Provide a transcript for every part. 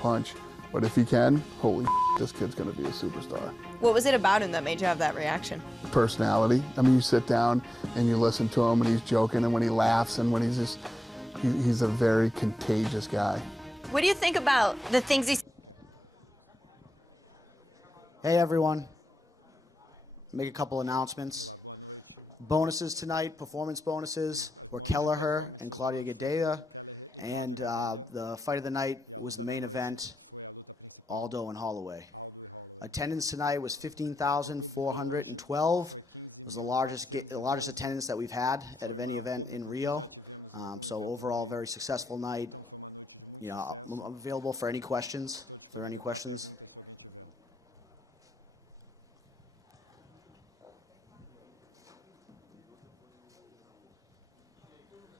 punch. But if he can, holy this kid's gonna be a superstar. What was it about him that made you have that reaction? Personality. I mean, you sit down and you listen to him and he's joking, and when he laughs and when he's a very contagious guy. What do you think about the things he... Hey everyone, make a couple announcements. Bonuses tonight, performance bonuses, were Kelleher and Claudia Gadelha, and the fight of the night was the main event, Aldo and Holloway. Attendance tonight was 15,412. It was the largest attendance that we've had at any event in Rio. So overall, very successful night. You know, I'm available for any questions, if there are any questions.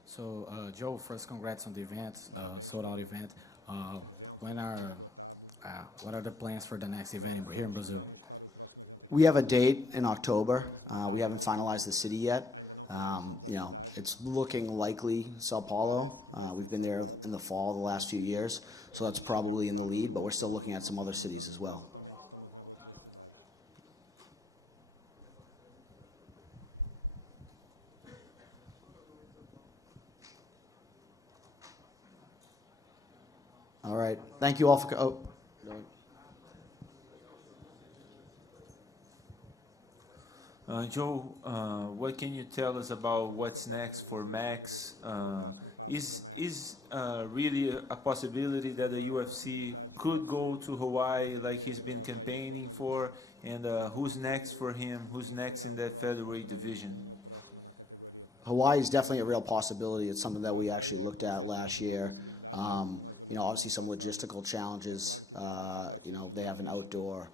So, Joe, first, congrats on the event, sold-out event. What are the plans for the next event here in Brazil? We have a date in October. We haven't finalized the city yet. You know, it's looking likely Sao Paulo. We've been there in the fall the last few years, so that's probably in the lead, but we're still looking at some other cities as well. All right. Thank you all for... Oh. Joe, what can you tell us about what's next for Max? Is really a possibility that the UFC could go to Hawaii like he's been campaigning for? And who's next for him? Who's next in that featherweight division? Hawaii is definitely a real possibility. It's something that we actually looked at last year. You know, obviously some logistical challenges. You know, they have an outdoor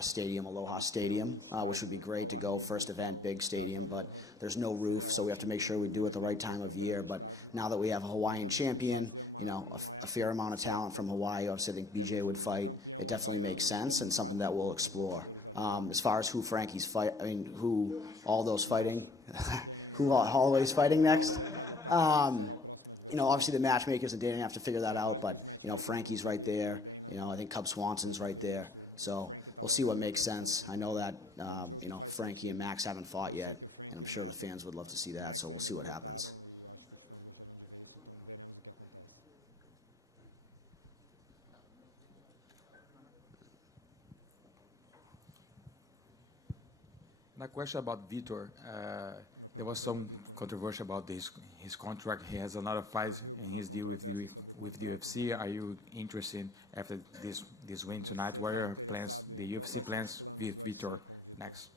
stadium, Aloha Stadium, which would be great to go first event, big stadium, but there's no roof, so we have to make sure we do it the right time of year. But now that we have a Hawaiian champion, you know, a fair amount of talent from Hawaii, obviously I think BJ would fight. It definitely makes sense and something that we'll explore. As far as who Frankie's fight, I mean, who Aldo's fighting, who Holloway's fighting next. You know, obviously the matchmakers and Dana have to figure that out, but, you know, Frankie's right there. You know, I think Cub Swanson's right there. So we'll see what makes sense. I know that, you know, Frankie and Max haven't fought yet, and I'm sure the fans would love to see that, so we'll see what happens. My question about Vitor. There was some controversy about his contract. He has another fight in his deal with the UFC. Are you interested after this win tonight? What are plans, the UFC plans with Vitor next?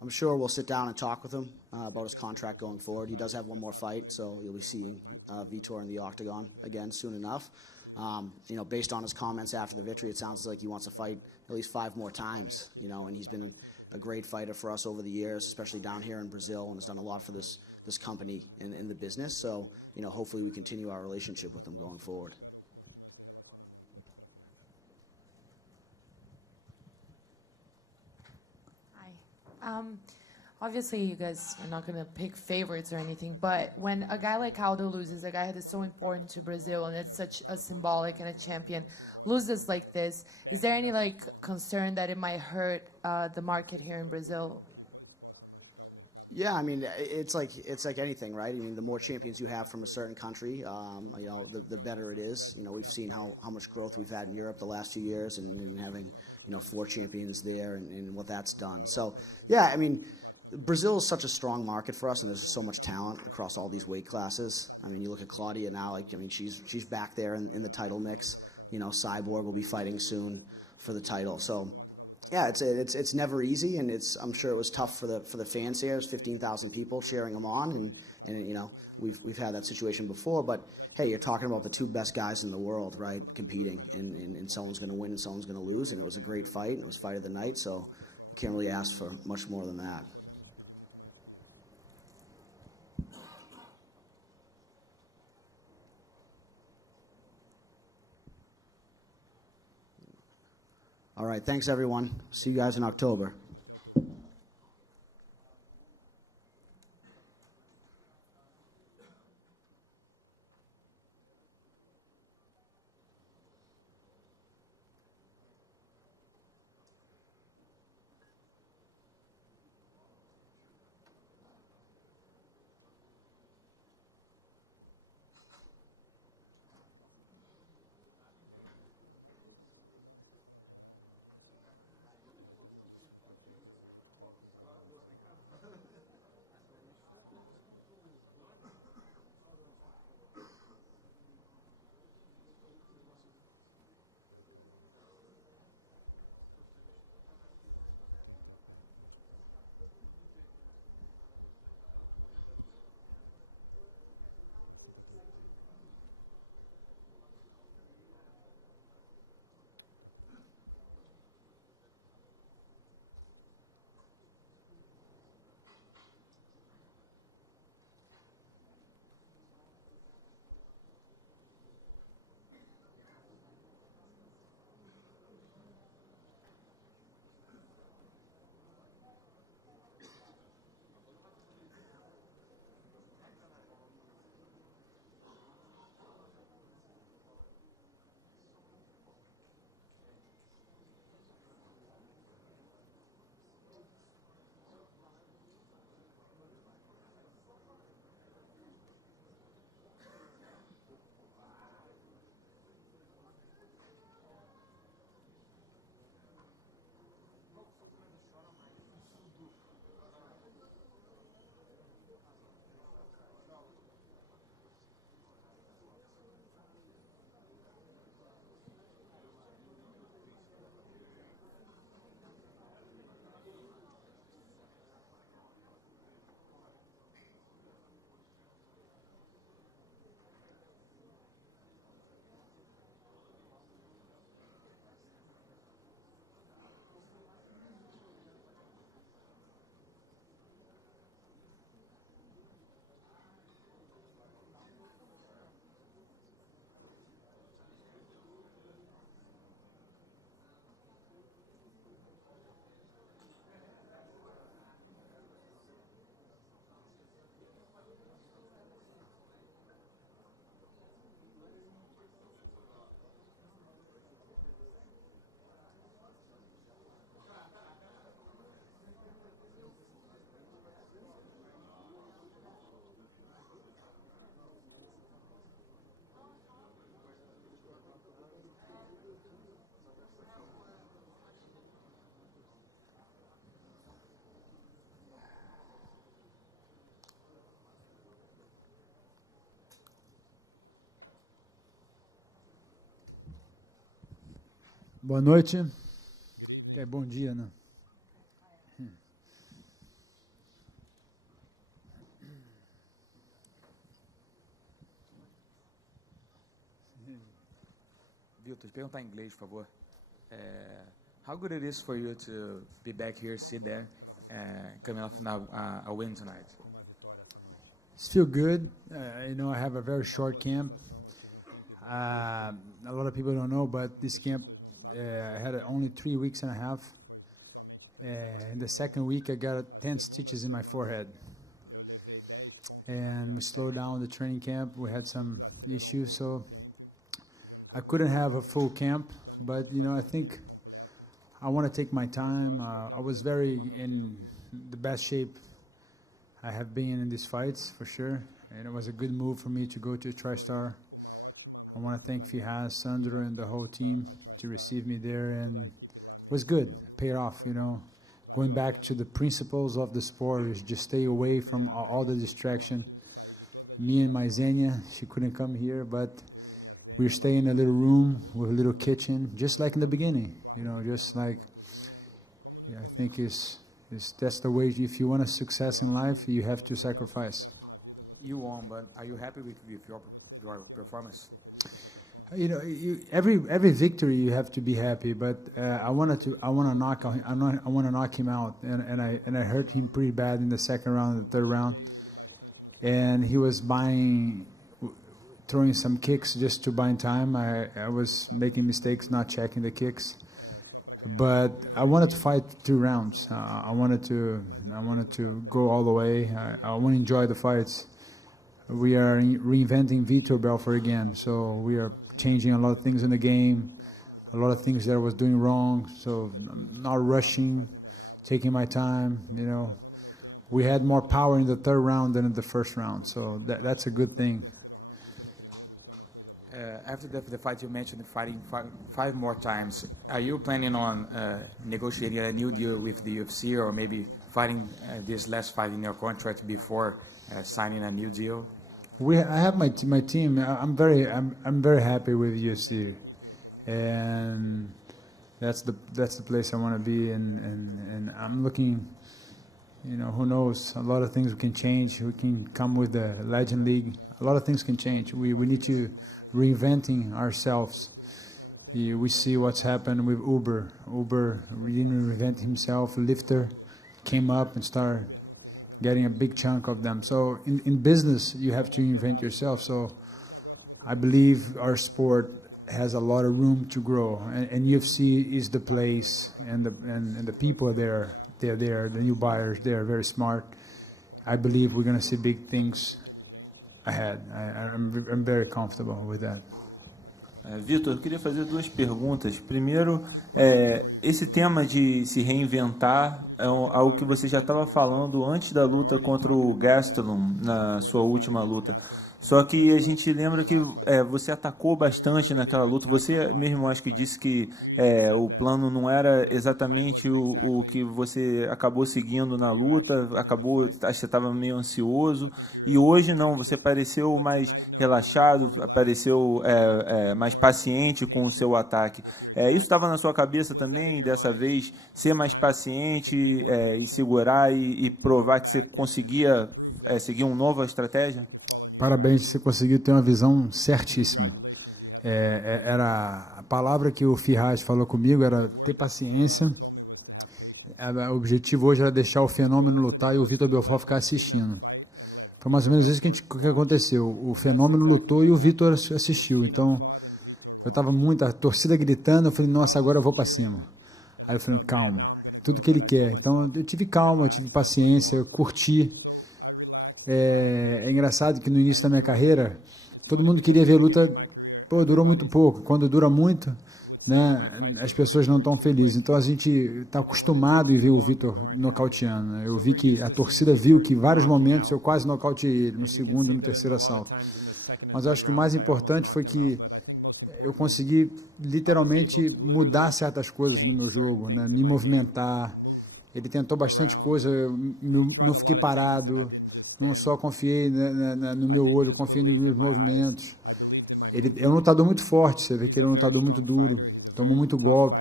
I'm sure we'll sit down and talk with him about his contract going forward. He does have one more fight, so you'll be seeing Vitor in the octagon again soon enough. You know, based on his comments after the victory, it sounds like he wants to fight at least 5 more times. You know, and he's been a great fighter for us over the years, especially down here in Brazil, and has done a lot for this company in the business. So, you know, hopefully we continue our relationship with him going forward. Hi. Obviously, you guys are not going to pick favorites or anything, but when a guy like Aldo loses, a guy that is so important to Brazil and it's such a symbolic and a champion, loses like this, is there any like concern that it might hurt the market here in Brazil? Yeah, I mean, it's like anything, right? I mean, the more champions you have from a certain country, you know, the better it is. You know, we've seen how much growth we've had in Europe the last few years, and having, you know, 4 champions there and what that's done. So, yeah, I mean, Brazil is such a strong market for us, and there's so much talent across all these weight classes. I mean, you look at Claudia now, like, I mean, she's back there in the title mix. You know, Cyborg will be fighting soon for the title. So, yeah, it's never easy, and I'm sure it was tough for the fans here. There's 15,000 people cheering them on, and you know, we've had that situation before. But hey, you're talking about the 2 best guys in the world, right, competing, and someone's going to win and someone's going to lose, and it was a great fight, and it was fight of the night. So you can't really ask for much more than that. All right, thanks everyone. See you guys in October. Boa noite. Bom dia, né? Vitor, perguntar em inglês, por favor. How good it is for you to be back here, sit there, coming off now a win tonight? It feels good. I have a very short camp. A lot of people don't know, but this camp I had only 3 weeks and a half. In the second week, I got 10 stitches in my forehead. And we slowed down the training camp. We had some issues, so I couldn't have a full camp. But, I think I want to take my time. I was very in the best shape I have been in these fights, for sure. And it was a good move for me to go to TriStar. I want to thank Fihaz, Sandro, and the whole team to receive me there. And it was good. Paid off, Going back to the principles of the sport is just stay away from all the distraction. Me and my Xenia, she couldn't come here, but we're staying in a little room with a little kitchen, just like in the beginning. Just like, I think that's the way. If you want a success in life, you have to sacrifice. You won, but are you happy with your performance? Every victory you have to be happy, but I want to knock him out, and I hurt him pretty bad in the second round, the third round, and he was throwing some kicks just to buy time. I was making mistakes, not checking the kicks, but I wanted to fight 2 rounds. I wanted to go all the way. I want to enjoy the fights. We are reinventing Vitor Belfort again, so we are changing a lot of things in the game, a lot of things that I was doing wrong, so I'm not rushing, taking my time, We had more power in the third round than in the first round, so that's a good thing. After the fight, you mentioned fighting 5 more times. Are you planning on negotiating a new deal with the UFC, or maybe fighting this last fight in your contract before signing a new deal? I have my team. I'm very happy with UFC, and that's the place I want to be. And I'm looking. Who knows? A lot of things can change. We can come with the Legend League. A lot of things can change. We need to reinventing ourselves. We see what's happened with Uber. Uber didn't reinvent himself. Lifter came up and started getting a big chunk of them. So in business, you have to invent yourself. So I believe our sport has a lot of room to grow, and UFC is the place, and the people are there. They're there. The new buyers, they are very smart. I believe we're going to see big things ahead. I'm very comfortable with that. Vitor, eu queria fazer 2 perguntas. Primeiro, esse tema de se reinventar é algo que você já estava falando antes da luta contra o Gastelum, na sua última luta. Só que a gente lembra que você atacou bastante naquela luta. Você mesmo acho que disse que o plano não era exatamente o que você acabou seguindo na luta. Acho que você estava meio ansioso. E hoje não, você pareceu mais relaxado, pareceu mais paciente com o seu ataque. Isso estava na sua cabeça também, dessa vez, ser mais paciente e segurar e provar que você conseguia seguir uma nova estratégia? Parabéns, você conseguiu ter uma visão certíssima. Era a palavra que o Fihaz falou comigo, era ter paciência. O objetivo hoje era deixar o Fenômeno lutar e o Vitor Belfort ficar assistindo. Foi mais ou menos isso que aconteceu. O Fenômeno lutou e o Vitor assistiu. Então, eu estava muito, a torcida gritando, eu falei, nossa, agora eu vou para cima. Aí eu falei, calma, é tudo que ele quer. Então, eu tive calma, eu tive paciência, eu curti. É engraçado que no início da minha carreira, todo mundo queria ver a luta, durou muito pouco. Quando dura muito, as pessoas não estão felizes. Então a gente está acostumado em ver o Vitor nocauteando. Eu vi que a torcida viu que em vários momentos eu quase nocauteei ele, no segundo e no terceiro assalto. Mas eu acho que o mais importante foi que eu consegui literalmente mudar certas coisas no meu jogo, me movimentar. Ele tentou bastante coisa, eu não fiquei parado. Não só confiei no meu olho, confiei nos meus movimentos. Ele é um lutador muito forte, você vê que ele é um lutador muito duro. tomou muito golpe,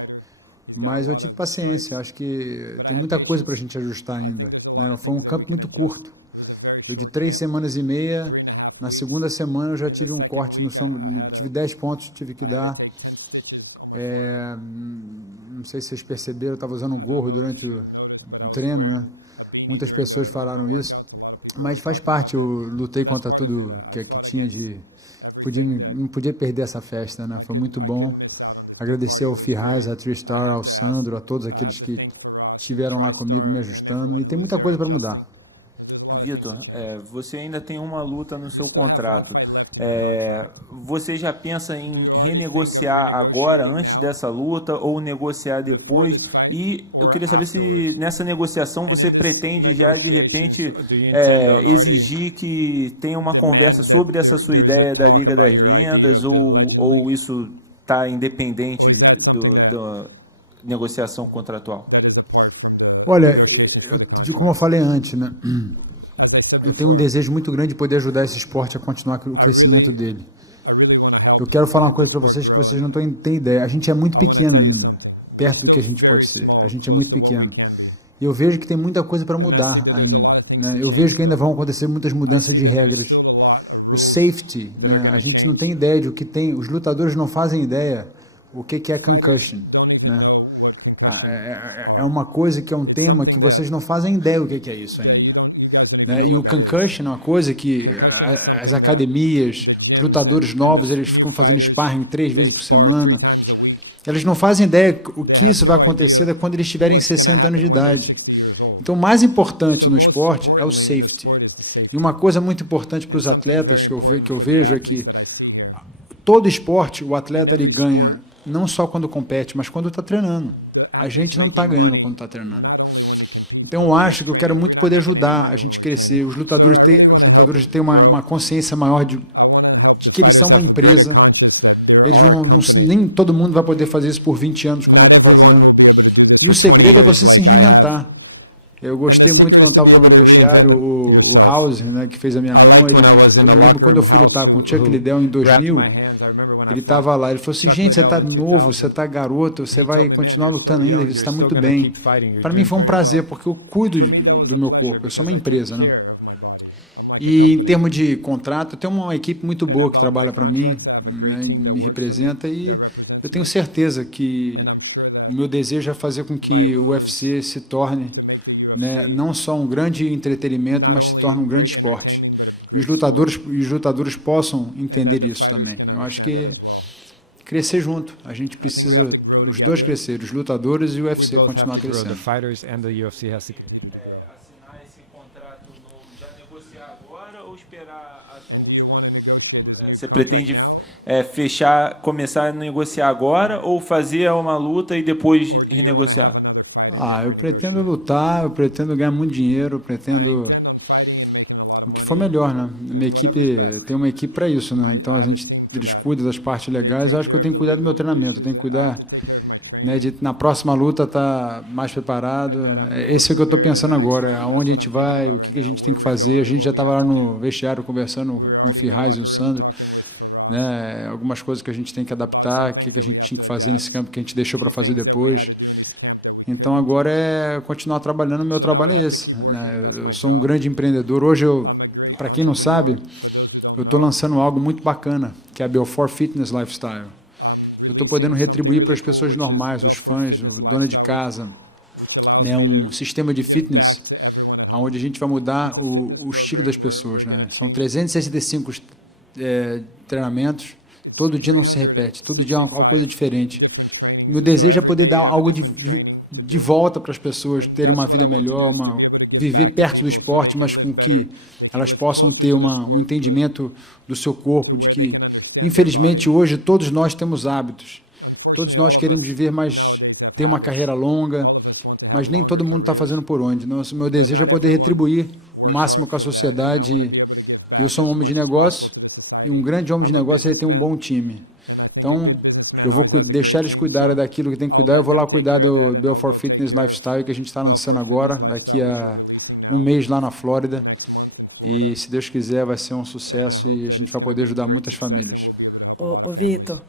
mas eu tive paciência. Acho que tem muita coisa para a gente ajustar ainda, né? Foi um campo muito curto. Eu de 3 semanas e meia, na segunda semana eu já tive um corte no sombro, tive 10 pontos, tive que dar. Não sei se vocês perceberam, eu estava usando um gorro durante o treino, né? Muitas pessoas falaram isso, mas faz parte. Eu lutei contra tudo que tinha não podia perder essa festa, né? Foi muito bom. Agradecer ao Firas, a Tristar, ao Sandro, a todos aqueles que estiveram lá comigo me ajustando, e tem muita coisa para mudar. Vitor, você ainda tem uma luta no seu contrato. Você já pensa em renegociar agora, antes dessa luta, ou negociar depois? E eu queria saber se nessa negociação você pretende já, de repente, exigir que tenha uma conversa sobre essa sua ideia da Liga das Lendas, ou isso está independente da negociação contratual? Olha, como eu falei antes, né? Eu tenho um desejo muito grande de poder ajudar esse esporte a continuar o crescimento dele. Eu quero falar uma coisa para vocês que vocês não têm ideia. A gente é muito pequeno ainda, perto do que a gente pode ser. A gente é muito pequeno. E eu vejo que tem muita coisa para mudar ainda, né? Eu vejo que ainda vão acontecer muitas mudanças de regras. O safety, né? A gente não tem ideia de o que tem. Os lutadores não fazem ideia o que é concussion, né? É uma coisa que é um tema que vocês não fazem ideia o que é isso ainda, né? E o concussion é uma coisa que as academias, os lutadores novos, eles ficam fazendo sparring 3 vezes por semana. Eles não fazem ideia o que isso vai acontecer quando eles tiverem 60 anos de idade. Então, o mais importante no esporte é o safety. E uma coisa muito importante para os atletas que eu vejo é que todo esporte, o atleta ele ganha não só quando compete, mas quando está treinando. A gente não está ganhando quando está treinando. Então, eu acho que eu quero muito poder ajudar a gente crescer. Os lutadores têm uma consciência maior de que eles são uma empresa. Eles nem todo mundo vai poder fazer isso por 20 anos, como eu estou fazendo. E o segredo é você se reinventar. Eu gostei muito quando estava no vestiário, o House, né, que fez a minha mão. Eu lembro quando eu fui lutar com o Chuck Liddell em 2000, ele estava lá. Ele falou assim: gente, você está novo, você está garoto, você vai continuar lutando ainda, você está muito bem. Para mim foi um prazer, porque eu cuido do meu corpo, eu sou uma empresa, né? E em termos de contrato, eu tenho uma equipe muito boa que trabalha para mim, né, me representa, e eu tenho certeza que o meu desejo é fazer com que o UFC se torne, né, não só um grande entretenimento, mas se torne um grande esporte. E os lutadores possam entender isso também. Eu acho que crescer junto. A gente precisa, os dois crescer, os lutadores e o UFC continuar crescendo. Assinar esse contrato novo, já negociar agora ou esperar a sua última luta? Você pretende começar a negociar agora ou fazer uma luta e depois renegociar? Eu pretendo lutar, eu pretendo ganhar muito dinheiro, eu pretendo o que for melhor, né? Minha equipe tem uma equipe para isso, né? Então eles cuidam das partes legais. Eu acho que eu tenho que cuidar do meu treinamento, eu tenho que cuidar, né, de na próxima luta estar mais preparado. Esse é o que eu estou pensando agora, aonde a gente vai, o que a gente tem que fazer. A gente já estava lá no vestiário conversando com o Firas e o Sandro, né? Algumas coisas que a gente tem que adaptar, o que a gente tinha que fazer nesse campo que a gente deixou para fazer depois. Então agora é continuar trabalhando, o meu trabalho é esse, né? Eu sou um grande empreendedor. Hoje, para quem não sabe, eu estou lançando algo muito bacana, que é a Belfort Fitness Lifestyle. Eu estou podendo retribuir para as pessoas normais, os fãs, o dono de casa, né, um sistema de fitness onde a gente vai mudar o estilo das pessoas, né? São 365 treinamentos, todo dia não se repete, todo dia é uma coisa diferente. Meu desejo é poder dar algo de volta para as pessoas terem uma vida melhor, viver perto do esporte, mas com que elas possam ter um entendimento do seu corpo, de que, infelizmente, hoje todos nós temos hábitos, todos nós queremos viver ter uma carreira longa, mas nem todo mundo está fazendo por onde. Então, meu desejo é poder retribuir o máximo com a sociedade. Eu sou um homem de negócio, e um grande homem de negócio ele tem um bom time. Então, eu vou deixar eles cuidarem daquilo que tem que cuidar. Eu vou lá cuidar do Belfort Fitness Lifestyle, que a gente está lançando agora, daqui a um mês lá na Flórida. E, se Deus quiser, vai ser um sucesso e a gente vai poder ajudar muitas famílias. Ô Vitor,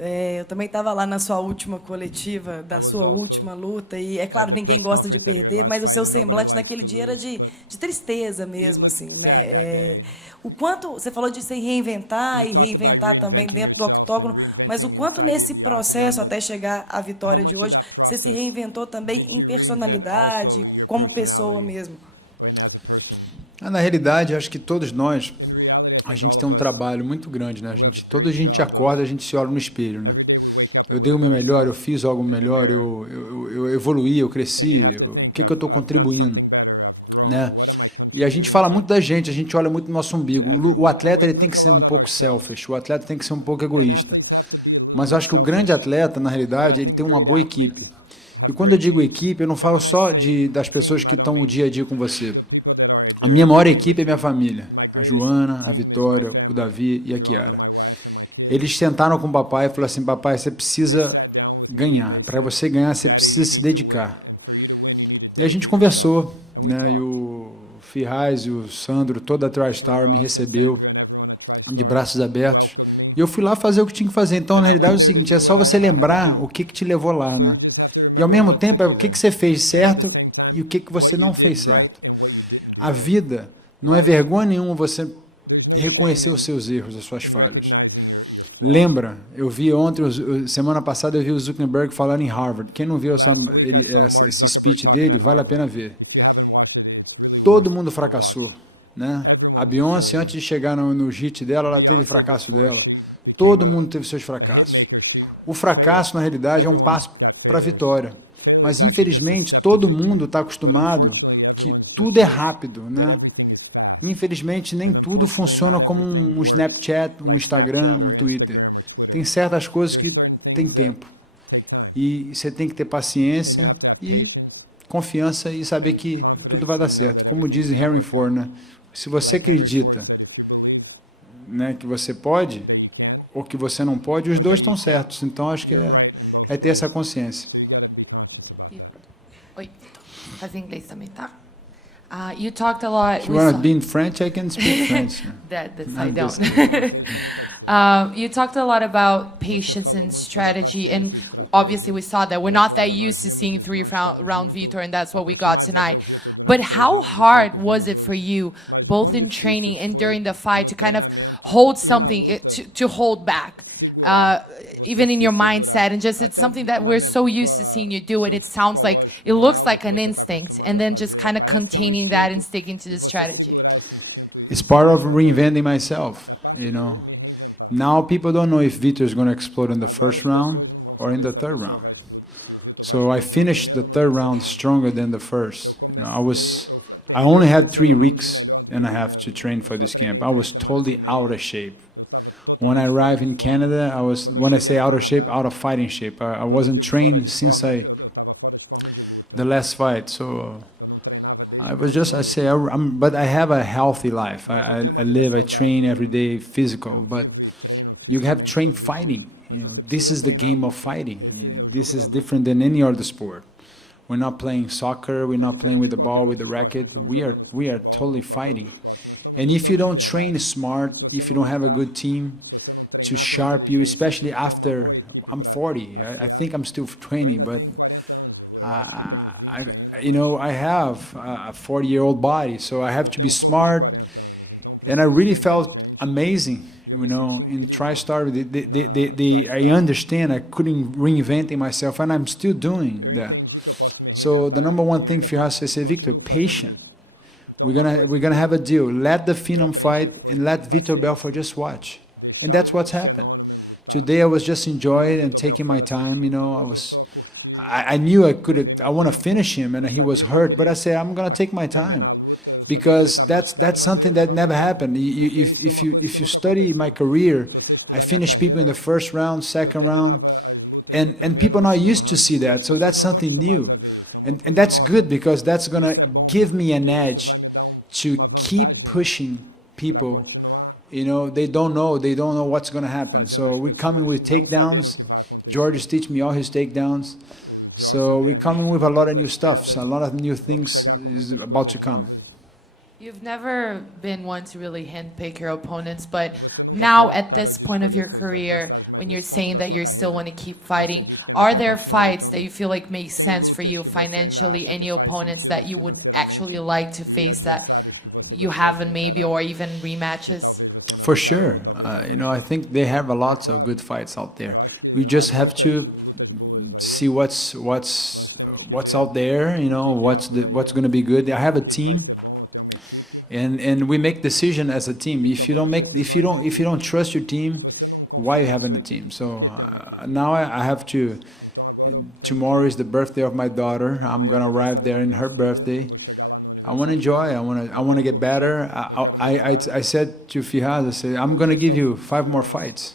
eu também estava lá na sua última coletiva, da sua última luta, e é claro, ninguém gosta de perder, mas o seu semblante naquele dia era de tristeza mesmo, assim, né? O quanto, você falou de se reinventar e reinventar também dentro do octógono, mas o quanto nesse processo até chegar à vitória de hoje, você se reinventou também em personalidade, como pessoa mesmo? Na realidade, acho que todos nós, a gente tem um trabalho muito grande, né? Toda a gente acorda, a gente se olha no espelho, né? Eu dei o meu melhor, eu fiz algo melhor, eu evoluí, eu cresci, o que eu estou contribuindo, né? E a gente fala muito da gente, a gente olha muito no nosso umbigo. O atleta ele tem que ser um pouco selfish, o atleta tem que ser um pouco egoísta. Mas eu acho que o grande atleta, na realidade, ele tem uma boa equipe. E quando eu digo equipe, eu não falo só das pessoas que estão o dia a dia com você. A minha maior equipe é minha família. A Joana, a Vitória, o Davi e a Kiara. Eles sentaram com o papai e falaram assim, papai, você precisa ganhar. Para você ganhar, você precisa se dedicar. E a gente conversou, né? E o Ferraz e o Sandro, toda a TriStar me recebeu de braços abertos. E eu fui lá fazer o que tinha que fazer. Então, na realidade, é o seguinte, é só você lembrar o que te levou lá, né? E, ao mesmo tempo, é o que você fez certo e o que você não fez certo. A vida não é vergonha nenhuma você reconhecer os seus erros, as suas falhas. Lembra, eu vi ontem, semana passada, eu vi o Zuckerberg falar em Harvard. Quem não viu esse speech dele, vale a pena ver. Todo mundo fracassou, né? A Beyoncé, antes de chegar no hit dela, ela teve fracasso dela. Todo mundo teve seus fracassos. O fracasso, na realidade, é um passo para a vitória. Mas, infelizmente, todo mundo está acostumado que tudo é rápido, né? Infelizmente, nem tudo funciona como um Snapchat, um Instagram, um Twitter. Tem certas coisas que tem tempo. E você tem que ter paciência e confiança e saber que tudo vai dar certo. Como diz Henry Ford, né? Se você acredita, né, que você pode ou que você não pode, os dois estão certos. Então, acho que é ter essa consciência. Oi, vou fazer inglês também, tá? You talked a lot. If you want to be in French, I can speak French. That's I don't. You talked a lot about patience and strategy, and obviously we saw that we're not that used to seeing three-round Vitor, and that's what we got tonight. But how hard was it for you, both in training and during the fight, to kind of hold something, to hold back? Even in your mindset, and just it's something that we're so used to seeing you do it. It looks like an instinct, and then just kind of containing that and sticking to the strategy. It's part of reinventing myself, you know. Now people don't know if Vitor is going to explode in the first round or in the third round. So I finished the third round stronger than the first. You know, I only had 3 weeks and a half to train for this camp. I was totally out of shape. When I arrived in Canada, when I say out of shape, out of fighting shape. I wasn't trained since the last fight. So but I have a healthy life. I train every day, physical, but you have trained fighting. You know, this is the game of fighting. This is different than any other sport. We're not playing soccer. We're not playing with the ball, with the racket. We are totally fighting. And if you don't train smart, if you don't have a good team to sharp you, especially after I'm 40, I think I'm still 20, but I have a 40-year-old body, so I have to be smart. And I really felt amazing, you know, in TriStar. I understand I couldn't reinvent myself, and I'm still doing that. So the number one thing for us is say, Victor, patient. We're gonna have a deal. Let the Phenom fight and let Vitor Belfort just watch. And that's what's happened. Today I was just enjoying and taking my time. You know, I knew I want to finish him, and he was hurt. But I said I'm gonna take my time, because that's something that never happened. If you study my career, I finished people in the first round, second round, and people are not used to see that. So that's something new, and that's good, because that's gonna give me an edge to keep pushing people. You know, they don't know what's going to happen. So we're coming with takedowns. George is teaching me all his takedowns. So we're coming with a lot of new stuff. So a lot of new things is about to come. You've never been one to really handpick your opponents, but now at this point of your career, when you're saying that you still want to keep fighting, are there fights that you feel like make sense for you financially, any opponents that you would actually like to face that you haven't maybe, or even rematches? For sure. I think they have a lot of good fights out there. We just have to see what's out there, what's going to be good. I have a team. And we make decision as a team. If you don't trust your team, why are you having a team? So now I have to. Tomorrow is the birthday of my daughter. I'm gonna arrive there in her birthday. I want to enjoy. I want to get better. I said to Firas, I said, I'm gonna give you 5 more fights.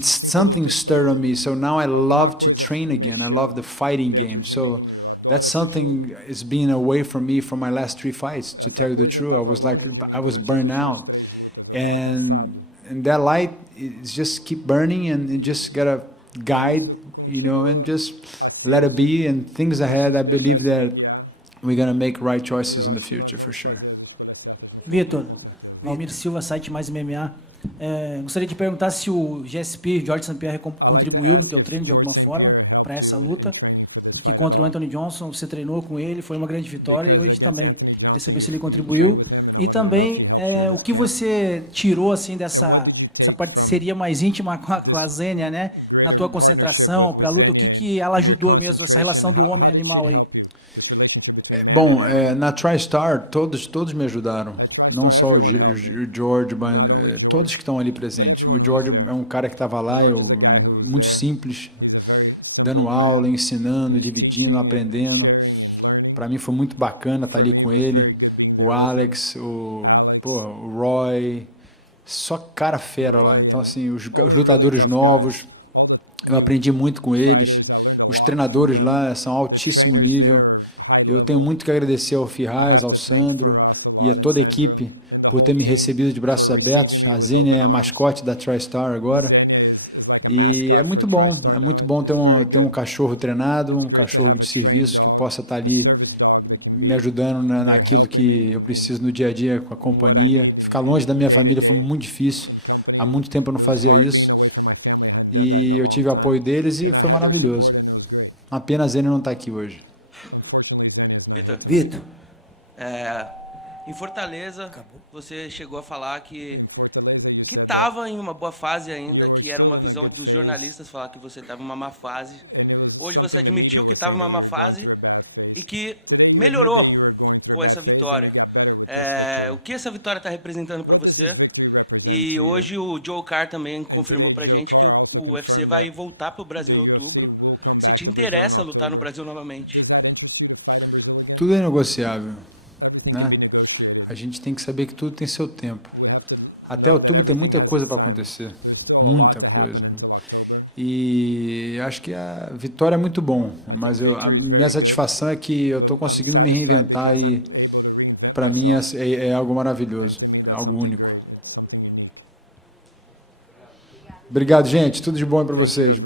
Something stirred on me. So now I love to train again. I love the fighting game. So that's something is being away from me from my last 3 fights, to tell you the truth. I was burned out. And that light is just keep burning, and you just gotta guide, and just let it be. And things ahead, I believe that we're gonna make right choices in the future, for sure. Vitor, Valmir Silva, site Mais MMA. Gostaria de perguntar se o GSP, George St. Pierre, contribuiu no teu treino de alguma forma para essa luta. Porque contra o Anthony Johnson você treinou com ele, foi uma grande vitória, e hoje também. Queria saber se ele contribuiu. E também o que você tirou assim essa parceria mais íntima com a Zênia, né? Na tua concentração para a luta, o que ela ajudou mesmo, essa relação do homem-animal aí? Bom, na TriStar todos me ajudaram. Não só o George, mas todos que estão ali presentes. O George é um cara que estava lá, muito simples, dando aula, ensinando, dividindo, aprendendo. Para mim foi muito bacana estar ali com ele. O Alex, o Roy, só cara fera lá. Então, assim, os lutadores novos, eu aprendi muito com eles. Os treinadores lá são altíssimo nível. Eu tenho muito que agradecer ao Firas, ao Sandro e a toda a equipe por ter me recebido de braços abertos. A Zênia é a mascote da TriStar agora. E é muito bom ter um cachorro treinado, um cachorro de serviço que possa estar ali me ajudando naquilo que eu preciso no dia a dia com a companhia. Ficar longe da minha família foi muito difícil, há muito tempo eu não fazia isso. E eu tive o apoio deles e foi maravilhoso. Apenas a Zênia não está aqui hoje. Vitor, em Fortaleza, você chegou a falar que estava em uma boa fase ainda, que era uma visão dos jornalistas falar que você estava em uma má fase. Hoje você admitiu que estava em uma má fase e que melhorou com essa vitória. O que essa vitória está representando para você? E hoje o Joe Carr também confirmou para a gente que o UFC vai voltar para o Brasil em outubro. Se te interessa lutar no Brasil novamente? Tudo é negociável, né? A gente tem que saber que tudo tem seu tempo. Até outubro tem muita coisa para acontecer, muita coisa. E acho que a vitória é muito bom, mas a minha satisfação é que eu estou conseguindo me reinventar e para mim é algo maravilhoso, é algo único. Obrigado, gente. Tudo de bom para vocês.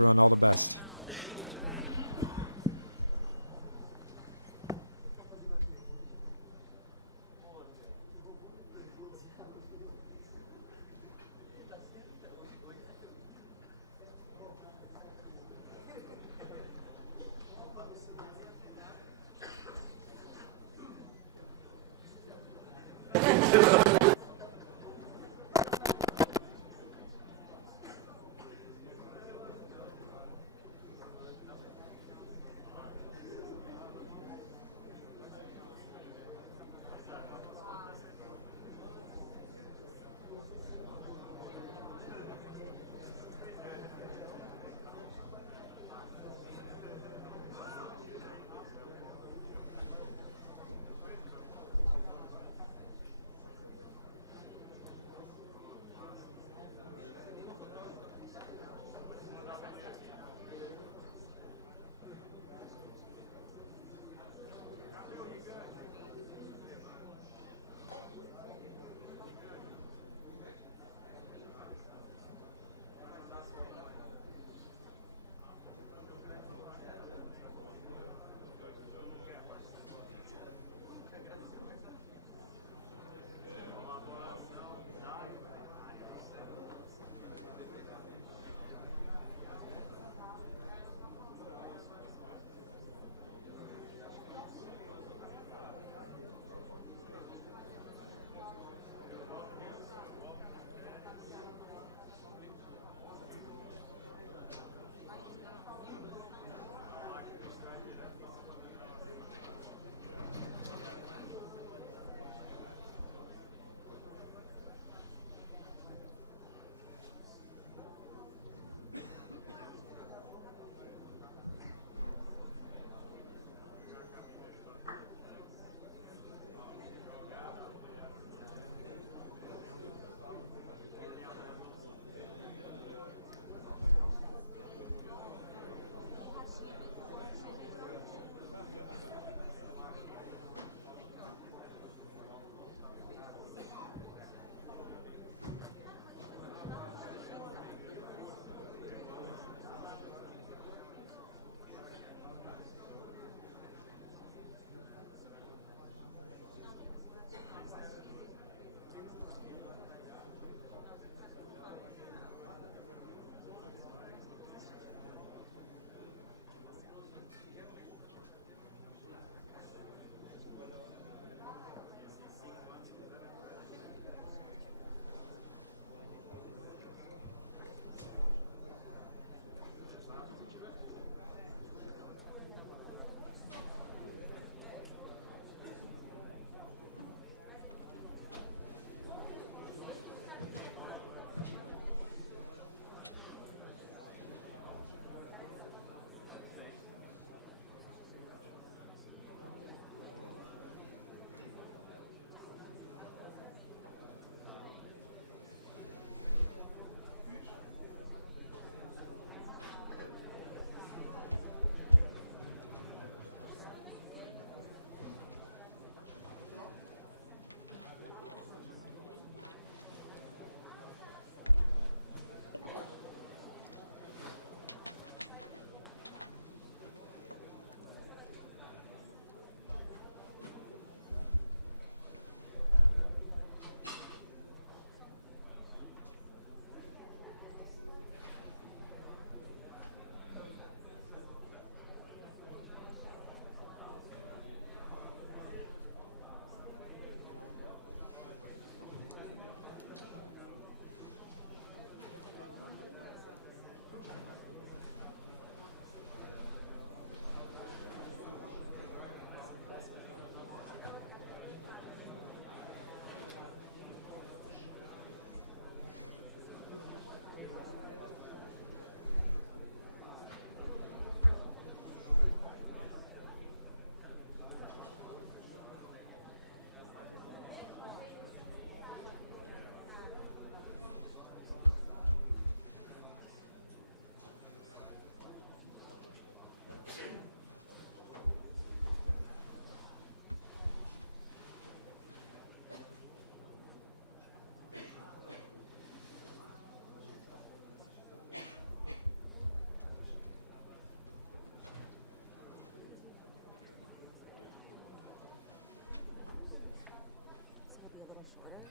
shorter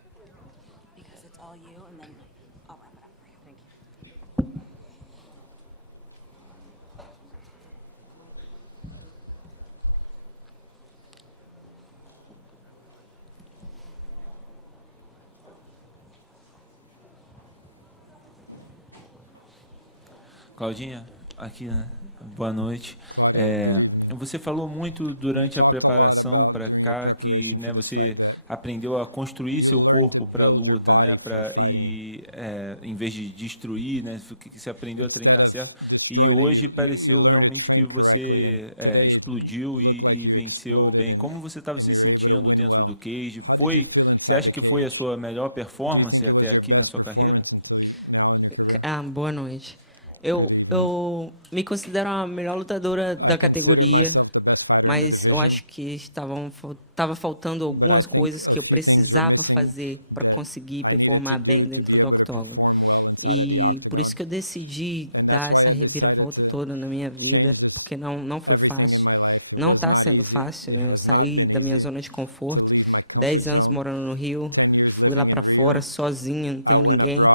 because it's all you, and then I'll wrap it up for you. Thank you. Claudinha, aqui, né? Boa noite. Você falou muito durante a preparação para cá que, né, você aprendeu a construir seu corpo para a luta, né, em vez de destruir, né, que você aprendeu a treinar certo. E hoje pareceu realmente que você explodiu e venceu bem. Como você estava se sentindo dentro do cage? Você acha que foi a sua melhor performance até aqui na sua carreira? Boa noite. Eu me considero a melhor lutadora da categoria, mas eu acho que estava faltando algumas coisas que eu precisava fazer para conseguir performar bem dentro do octógono. E por isso que eu decidi dar essa reviravolta toda na minha vida, porque não foi fácil. Não está sendo fácil, né? Eu saí da minha zona de conforto, 10 anos morando no Rio, fui lá para fora sozinha, não tenho ninguém,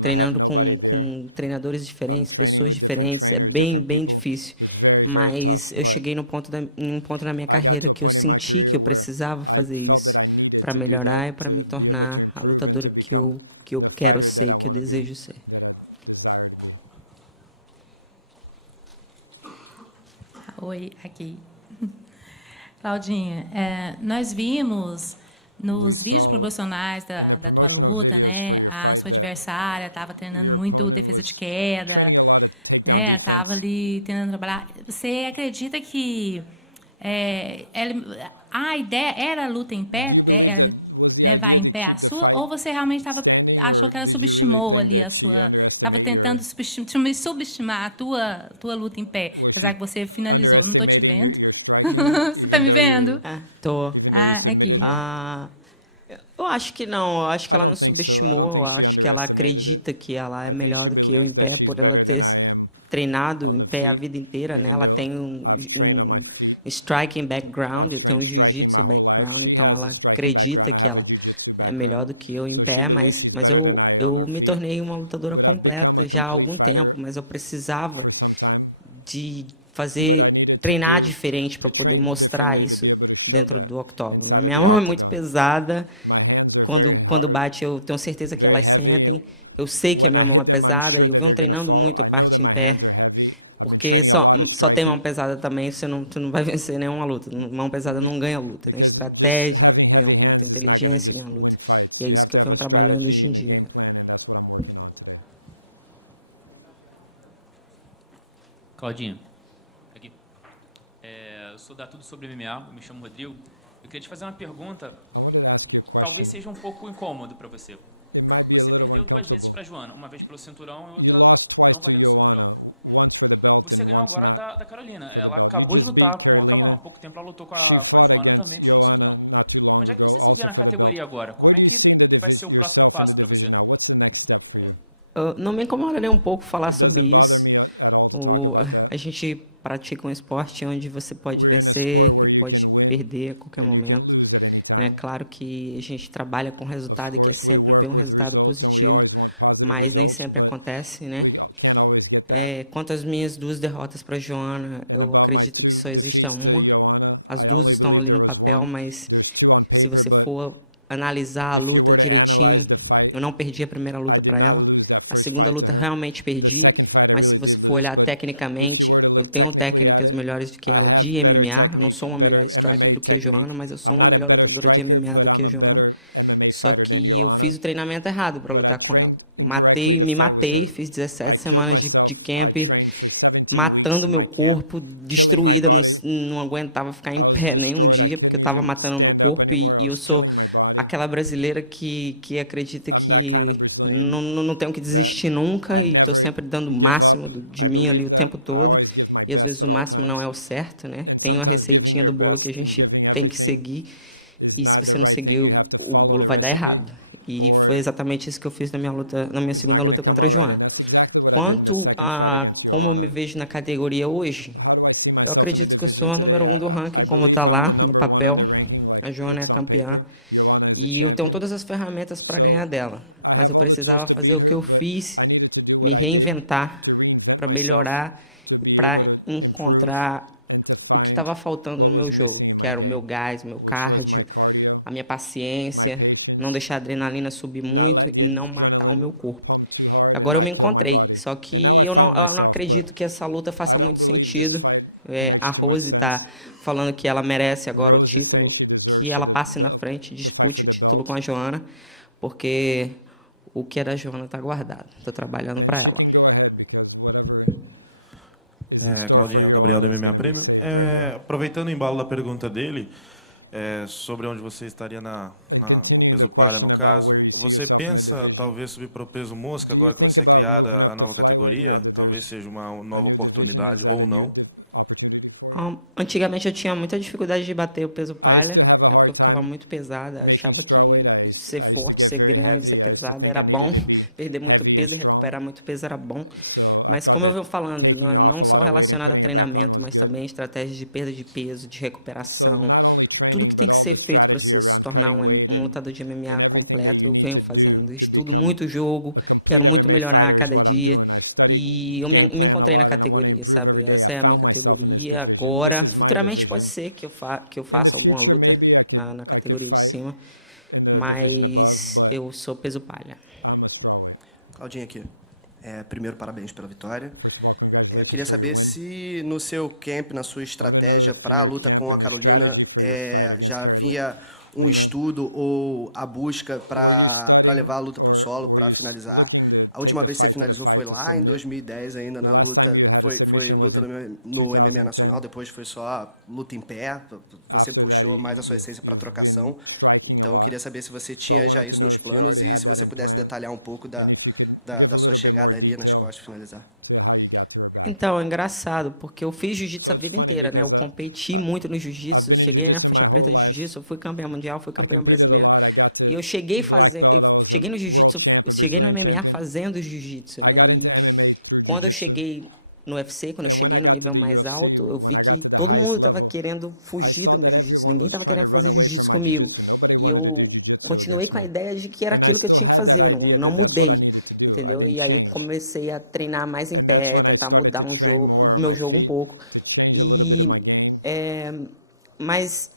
treinando com treinadores diferentes, pessoas diferentes, é bem difícil. Mas eu cheguei num ponto na minha carreira que eu senti que eu precisava fazer isso para melhorar e para me tornar a lutadora que eu quero ser, que eu desejo ser. Oi, aqui. Claudinha, nós vimos nos vídeos promocionais da tua luta, né, a sua adversária estava treinando muito defesa de queda, né, estava ali tentando trabalhar. Você acredita que a ideia era a luta em pé, levar em pé a sua, ou você realmente achou que ela subestimou ali estava tentando subestimar a tua luta em pé, apesar que você finalizou? Não estou te vendo. Você tá me vendo? Tô. Aqui. Eu acho que não, eu acho que ela não subestimou, eu acho que ela acredita que ela é melhor do que eu em pé, por ela ter treinado em pé a vida inteira, né? Ela tem um striking background, eu tenho um jiu-jitsu background, então ela acredita que ela é melhor do que eu em pé, mas eu me tornei uma lutadora completa já há algum tempo, mas eu precisava de treinar diferente para poder mostrar isso dentro do octógono. A minha mão é muito pesada, quando bate eu tenho certeza que elas sentem, eu sei que a minha mão é pesada e eu venho treinando muito a parte em pé, porque só tem mão pesada também, tu não vai vencer nenhuma luta. Mão pesada não ganha luta, né? Estratégia ganha luta, inteligência ganha luta, e é isso que eu venho trabalhando hoje em dia. Claudinha, aqui. Eu sou da Tudo Sobre MMA, eu me chamo Rodrigo. Eu queria te fazer uma pergunta que talvez seja um pouco incômodo para você. Você perdeu 2 vezes para a Joana, uma vez pelo cinturão e outra não valendo o cinturão. Você ganhou agora da Carolina. Ela acabou de lutar, há pouco tempo ela lutou com a Joana também pelo cinturão. Onde é que você se vê na categoria agora? Como é que vai ser o próximo passo para você? Não me incomoda nem um pouco falar sobre isso. A gente pratica um esporte onde você pode vencer e pode perder a qualquer momento. É claro que a gente trabalha com resultado e quer sempre ver um resultado positivo, mas nem sempre acontece, né? Quanto às minhas 2 derrotas para a Joana, eu acredito que só exista uma. As 2 estão ali no papel, mas se você for analisar a luta direitinho, eu não perdi a primeira luta para ela. A segunda luta realmente perdi, mas se você for olhar tecnicamente, eu tenho técnicas melhores do que ela de MMA. Eu não sou uma melhor striker do que a Joana, mas eu sou uma melhor lutadora de MMA do que a Joana. Só que eu fiz o treinamento errado para lutar com ela. Me matei, fiz 17 semanas de camp, matando meu corpo, destruída, não aguentava ficar em pé nem um dia, porque eu estava matando o meu corpo e eu sou aquela brasileira que acredita que não tenho que desistir nunca e estou sempre dando o máximo de mim ali o tempo todo. E às vezes o máximo não é o certo, né? Tem uma receitinha do bolo que a gente tem que seguir e se você não seguir, o bolo vai dar errado. E foi exatamente isso que eu fiz na minha segunda luta contra a Joana. Quanto a como eu me vejo na categoria hoje, eu acredito que eu sou a número 1 do ranking, como está lá no papel. A Joana é a campeã. E eu tenho todas as ferramentas para ganhar dela, mas eu precisava fazer o que eu fiz, me reinventar para melhorar e para encontrar o que estava faltando no meu jogo, que era o meu gás, o meu cardio, a minha paciência, não deixar a adrenalina subir muito e não matar o meu corpo. Agora eu me encontrei, só que eu não acredito que essa luta faça muito sentido. A Rose está falando que ela merece agora o título, que ela passe na frente, dispute o título com a Joana, porque o que é da Joana está guardado. Estou trabalhando para ela. Claudinho, Gabriel do MMA Premium. Aproveitando o embalo da pergunta dele, sobre onde você estaria no peso palha, no caso, você pensa talvez subir para o peso mosca, agora que vai ser criada a nova categoria? Talvez seja uma nova oportunidade ou não? Antigamente eu tinha muita dificuldade de bater o peso palha, porque eu ficava muito pesada, achava que ser forte, ser grande, ser pesado era bom, perder muito peso e recuperar muito peso era bom, mas como eu venho falando, não só relacionado a treinamento, mas também estratégias de perda de peso, de recuperação, tudo que tem que ser feito para você se tornar um lutador de MMA completo, eu venho fazendo. Estudo muito o jogo, quero muito melhorar a cada dia. E eu me encontrei na categoria, sabe? Essa é a minha categoria agora. Futuramente pode ser que eu faça alguma luta na categoria de cima, mas eu sou peso palha. Claudinho aqui. Primeiro, parabéns pela vitória. Eu queria saber se no seu camp, na sua estratégia para a luta com a Carolina, já havia um estudo ou a busca para levar a luta para o solo, para finalizar. A última vez que você finalizou foi lá em 2010, ainda na luta, foi luta no MMA Nacional, depois foi só luta em pé, você puxou mais a sua essência para trocação. Então eu queria saber se você tinha já isso nos planos e se você pudesse detalhar um pouco da sua chegada ali nas costas finalizar. Então, é engraçado, porque eu fiz jiu-jitsu a vida inteira, né? Eu competi muito no jiu-jitsu, cheguei na faixa preta de jiu-jitsu, eu fui campeão mundial, fui campeão brasileiro. E eu cheguei no jiu-jitsu, eu cheguei no MMA fazendo jiu-jitsu, né? E quando eu cheguei no UFC, quando eu cheguei no nível mais alto, eu vi que todo mundo estava querendo fugir do meu jiu-jitsu, ninguém estava querendo fazer jiu-jitsu comigo. E eu continuei com a ideia de que era aquilo que eu tinha que fazer, não mudei. Entendeu? E aí eu comecei a treinar mais em pé, tentar mudar o meu jogo um pouco. Mas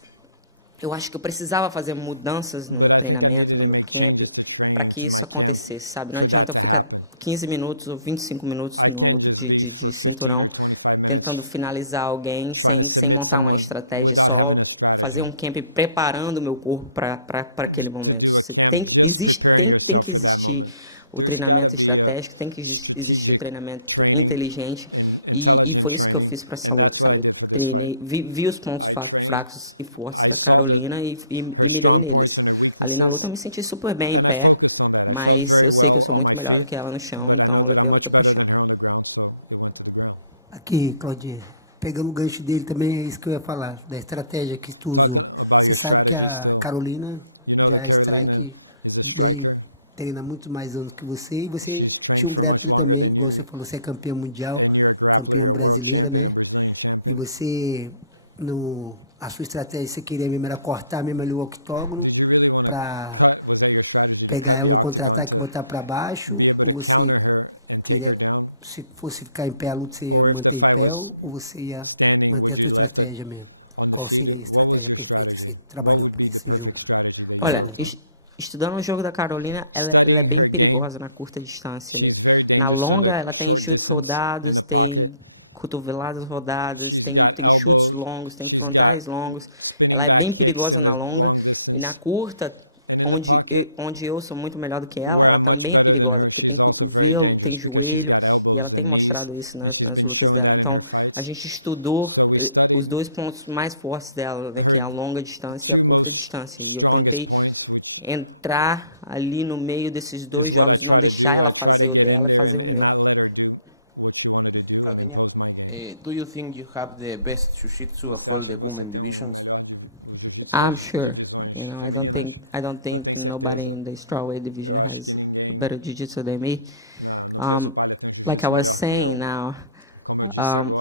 eu acho que eu precisava fazer mudanças no meu treinamento, no meu camp, para que isso acontecesse, sabe? Não adianta eu ficar 15 minutos ou 25 minutos numa luta de cinturão, tentando finalizar alguém sem montar uma estratégia, só fazer um camp preparando o meu corpo para aquele momento. Tem que existir o treinamento estratégico, tem que existir o treinamento inteligente e foi isso que eu fiz para essa luta, sabe? Treinei, vi os pontos fracos e fortes da Carolina e mirei neles. Ali na luta eu me senti super bem em pé, mas eu sei que eu sou muito melhor do que ela no chão, então eu levei a luta pro chão. Aqui, Claudinha, pegando o gancho dele também, é isso que eu ia falar, da estratégia que tu usou. Você sabe que a Carolina já é strike bem, treina muito mais anos que você, e você tinha um Grappler também, igual você falou, você é campeã mundial, campeã brasileira, né? E você, a sua estratégia, você queria mesmo era cortar mesmo ali o octógono para pegar ela no contra-ataque e botar para baixo, ou você queria, se fosse ficar em pé a luta, você ia manter em pé, ou você ia manter a sua estratégia mesmo? Qual seria a estratégia perfeita que você trabalhou para esse jogo? Olha, estudando o jogo da Carolina, ela é bem perigosa na curta distância. Né? Na longa, ela tem chutes rodados, tem cotoveladas rodadas, tem chutes longos, tem frontais longos. Ela é bem perigosa na longa. E na curta, onde eu sou muito melhor do que ela também é perigosa, porque tem cotovelo, tem joelho, e ela tem mostrado isso nas lutas dela. Então, a gente estudou os dois pontos mais fortes dela, né, que é a longa distância e a curta distância. E eu tentei entrar ali no meio desses dois jogos, não deixar ela fazer o dela e fazer o meu. Claudinha, do you think you have the best jiu-jitsu of all the women divisions? I'm sure. You know, I don't think nobody in the strawweight division has better jiu-jitsu than me. Like I was saying now,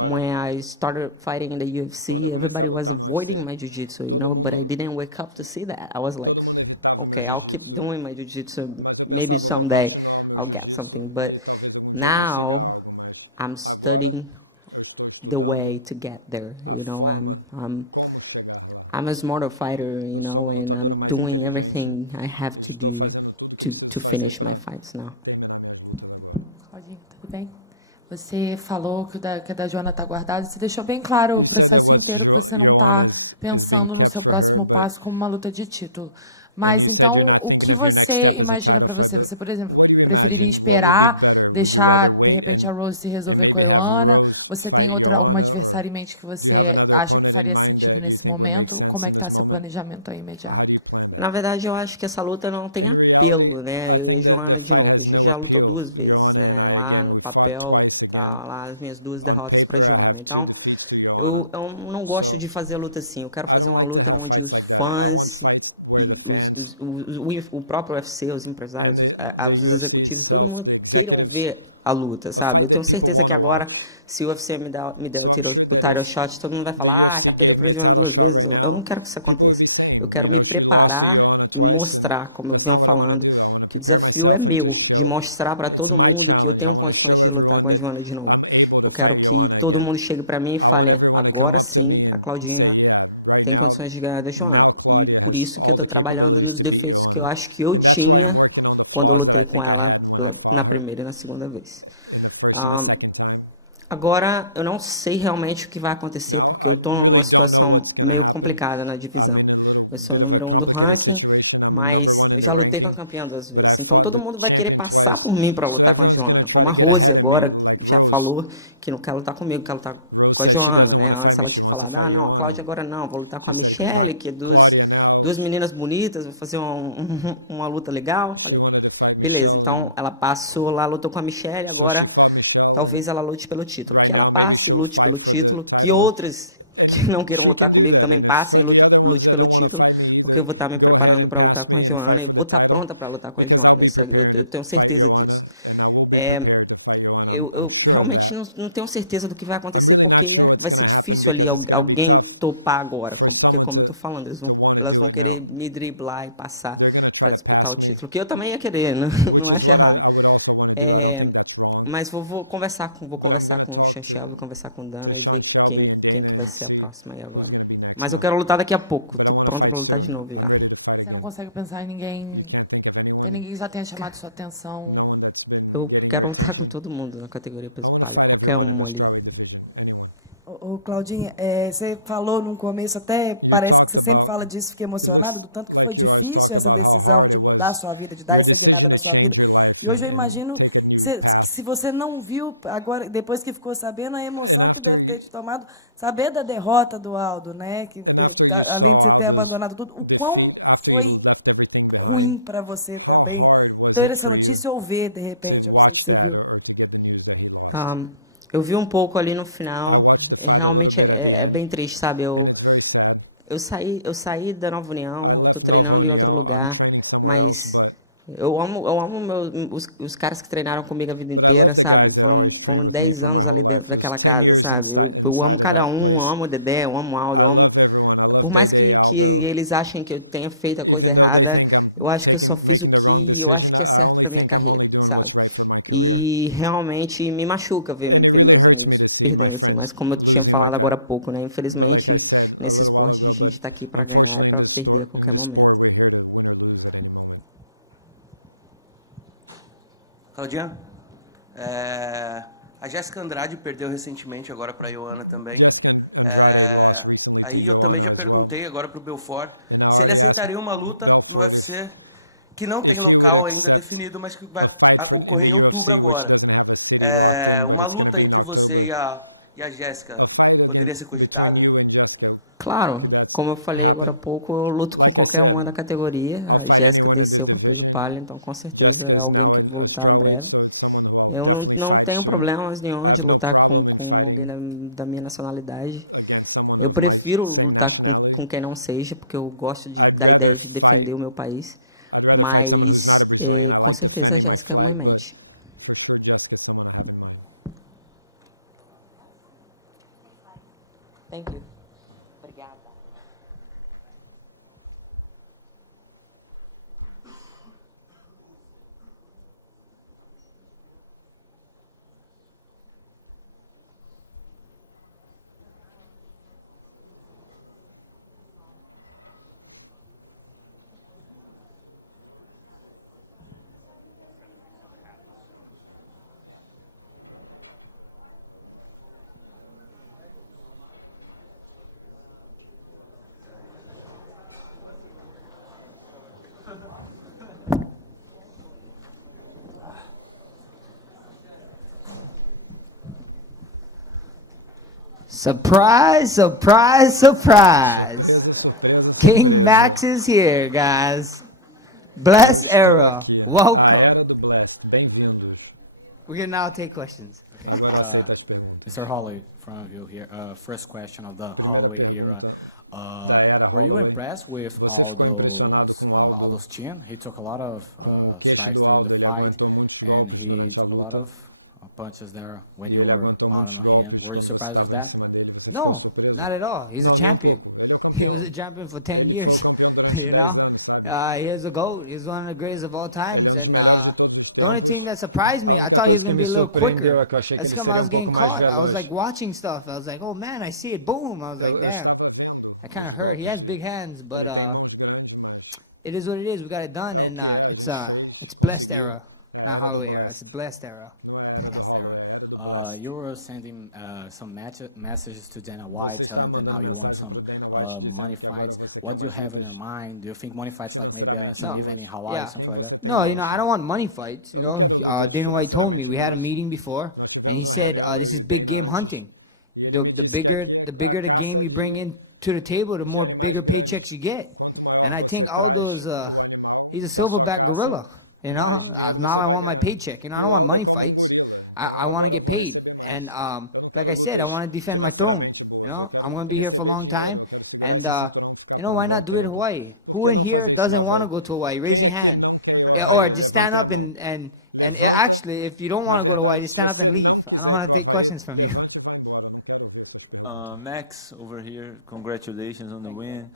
when I started fighting in the UFC, everybody was avoiding my jiu-jitsu, you know, but I didn't wake up to see that. I was like, okay, I'll keep doing my jiu-jitsu. Maybe someday I'll get something. But now I'm studying the way to get there. You know, I'm a smarter fighter, you know, and I'm doing everything I have to do to finish my fights now. Claudinho, tudo bem? Você falou que a da Joana está guardada. Você deixou bem claro o processo inteiro que você não está pensando no seu próximo passo como uma luta de título. Mas, então, o que você imagina para você? Você, por exemplo, preferiria esperar, deixar, de repente, a Rose se resolver com a Ioana? Você tem algum adversário em mente que você acha que faria sentido nesse momento? Como é que está seu planejamento aí imediato? Na verdade, eu acho que essa luta não tem apelo, né? Eu e a Joana, de novo, a gente já lutou 2 vezes, né? Lá no papel, tá lá as minhas 2 derrotas para a Joana. Então, eu não gosto de fazer luta assim. Eu quero fazer uma luta onde os fãs e o próprio UFC, os empresários, os executivos, todo mundo queiram ver a luta, sabe? Eu tenho certeza que agora, se o UFC me der o title shot, todo mundo vai falar, já perdeu para a Joana 2 vezes. Eu não quero que isso aconteça. Eu quero me preparar e mostrar, como eu venho falando, que o desafio é meu, de mostrar para todo mundo que eu tenho condições de lutar com a Joana de novo. Eu quero que todo mundo chegue para mim e fale, agora sim, a Claudinha tem condições de ganhar da Joana. E por isso que eu estou trabalhando nos defeitos que eu acho que eu tinha quando eu lutei com ela na primeira e na segunda vez. Agora, eu não sei realmente o que vai acontecer, porque eu estou numa situação meio complicada na divisão. Eu sou o número 1 do ranking, mas eu já lutei com a campeã 2 vezes. Então, todo mundo vai querer passar por mim para lutar com a Joana. Como a Rose agora já falou que não quer lutar comigo, quer lutar com a Joana, né? Antes ela tinha falado, não, a Cláudia agora não, vou lutar com a Michelle, que é duas meninas bonitas, vou fazer uma luta legal. Falei, beleza, então ela passou lá, lutou com a Michelle, agora talvez ela lute pelo título. Que ela passe, lute pelo título, que outras que não queiram lutar comigo também passem e lute pelo título, porque eu vou estar me preparando para lutar com a Joana e vou estar pronta para lutar com a Joana, eu tenho certeza disso. Eu realmente não tenho certeza do que vai acontecer, porque vai ser difícil ali alguém topar agora, porque como eu estou falando, elas vão querer me driblar e passar para disputar o título, que eu também ia querer, não acho errado. Mas vou conversar com o Chanchel, vou conversar com o Dana e ver quem que vai ser a próxima aí agora. Mas eu quero lutar daqui a pouco, tô pronta para lutar de novo já. Você não consegue pensar em ninguém... Tem ninguém que já tenha chamado sua atenção? Eu quero lutar com todo mundo na categoria peso palha, qualquer um ali. Ô, Claudinha, você falou no começo, até parece que você sempre fala disso, fiquei emocionada, do tanto que foi difícil essa decisão de mudar a sua vida, de dar essa guinada na sua vida. E hoje eu imagino que se você não viu, agora, depois que ficou sabendo, a emoção que deve ter te tomado, saber da derrota do Aldo, né? Que, além de você ter abandonado tudo, o quão foi ruim para você também ter essa notícia ou ver, de repente, eu não sei se você viu. Eu vi um pouco ali no final, e realmente é bem triste, sabe? Eu saí da Nova União, eu tô treinando em outro lugar, mas eu amo os caras que treinaram comigo a vida inteira, sabe? Foram 10 anos ali dentro daquela casa, sabe? Eu amo cada um, eu amo o Dedé, eu amo o Aldo, eu amo... Por mais que eles achem que eu tenha feito a coisa errada, eu acho que eu só fiz o que eu acho que é certo para minha carreira, sabe? E realmente me machuca ver meus amigos perdendo assim, mas como eu tinha falado agora há pouco, né? Infelizmente, nesse esporte a gente está aqui para ganhar, é para perder a qualquer momento. Claudinha, a Jéssica Andrade perdeu recentemente agora para a Ioana também. Aí eu também já perguntei agora para o Belfort se ele aceitaria uma luta no UFC que não tem local ainda definido, mas que vai ocorrer em outubro agora. Uma luta entre você e a Jéssica poderia ser cogitada? Claro, como eu falei agora há pouco, eu luto com qualquer uma da categoria. A Jéssica desceu para o peso palha, então com certeza é alguém que eu vou lutar em breve. Eu não tenho problemas nenhum de lutar com alguém da minha nacionalidade. Eu prefiro lutar com quem não seja, porque eu gosto da ideia de defender o meu país. Mas, com certeza, a Jéssica é uma em mente. Thank you. Obrigada. Surprise, surprise, surprise. King Max is here, guys. Blessed era. Welcome. We can now take questions. Okay. Mr. Holloway, from you here. First question of the Holloway era. Were you impressed with Aldo's chin? He took a lot of strikes during the fight, and he took a lot of punches there when you were mounted on him. Were you surprised with that? No, not at all. He's a champion. He was a champion for 10 years, you know? He is a GOAT. He's one of the greatest of all times. And the only thing that surprised me, I thought he was going to be a little quicker. That's because I was getting caught. I was like watching stuff. I was like, oh man, I see it. Boom. I was like, damn. I kind of hurt. He has big hands, but it is what it is. We got it done, and it's blessed era, not Holloway era. It's a blessed era. You were sending some messages to Dana White, telling that now you want some money fights. What do you have in your mind? Do you think money fights like maybe some event in Hawaii or something like that? No, I don't want money fights. Dana White told me, we had a meeting before, and he said this is big game hunting. The bigger the game you bring in to the table, the more bigger paychecks you get. And I think Aldo is he's a silverback gorilla. Now I want my paycheck. I don't want money fights. I want to get paid. And like I said, I want to defend my throne. I'm going to be here for a long time. And, why not do it in Hawaii? Who in here doesn't want to go to Hawaii? Raise your hand. Or just stand up and actually, if you don't want to go to Hawaii, just stand up and leave. I don't want to take questions from you. Max over here, congratulations on the win.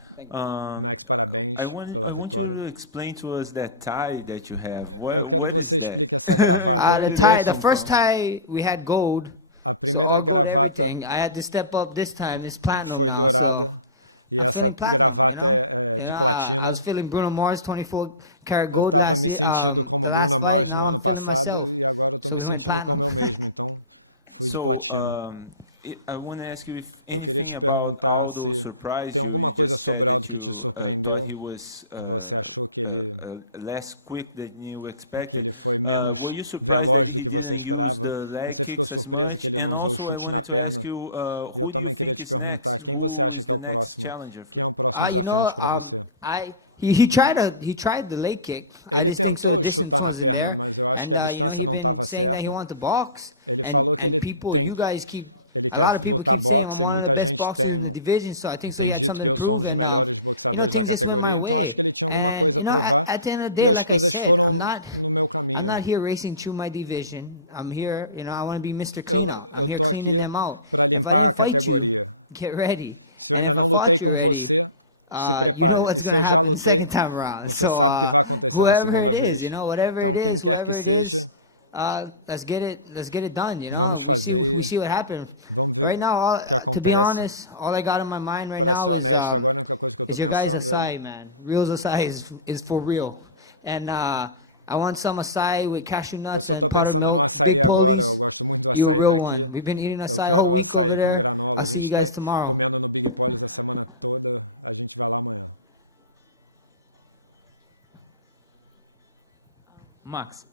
I want you to explain to us that tie that you have. What is that? The tie, the first tie we had gold, so all gold everything. I had to step up this time. It's platinum now, so I'm feeling platinum. I was feeling Bruno Mars 24 karat gold last year, the last fight. Now I'm feeling myself, so we went platinum. So I want to ask you if anything about Aldo surprised you. You just said that you thought he was less quick than you expected. Were you surprised that he didn't use the leg kicks as much? And also, I wanted to ask you, who do you think is next? Who is the next challenger for you? He tried the leg kick. I just think so the distance wasn't there. And he been saying that he wanted to box. And people, a lot of people keep saying I'm one of the best boxers in the division. So I think so he had something to prove. And things just went my way. And at the end of the day, like I said, I'm not here racing through my division. I'm here, I want to be Mr. Clean Out. I'm here cleaning them out. If I didn't fight you, get ready. And if I fought you already, you know what's going to happen the second time around. So whoever it is, whatever it is, whoever it is, let's get it done. We see what happened. Right now, to be honest, all I got in my mind right now is your guys' acai, man. Real's acai is for real. And I want some acai with cashew nuts and powdered milk. Big Polies, you a real one. We've been eating acai all week over there. I'll see you guys tomorrow. Max,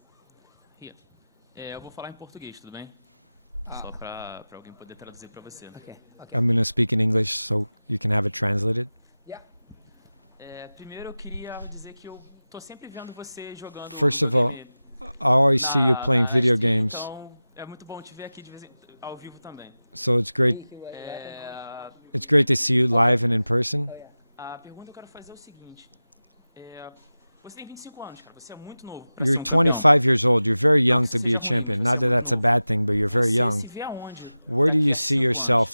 eu vou falar em português, tudo bem? Só para alguém poder traduzir para você. Ok. Primeiro eu queria dizer que eu tô sempre vendo você jogando videogame na stream, então é muito bom te ver aqui ao vivo também. A pergunta que eu quero fazer é o seguinte: você tem 25 anos, cara, você é muito novo para ser um campeão. Não que você seja ruim, mas você é muito novo. Você se vê aonde daqui a 5 anos?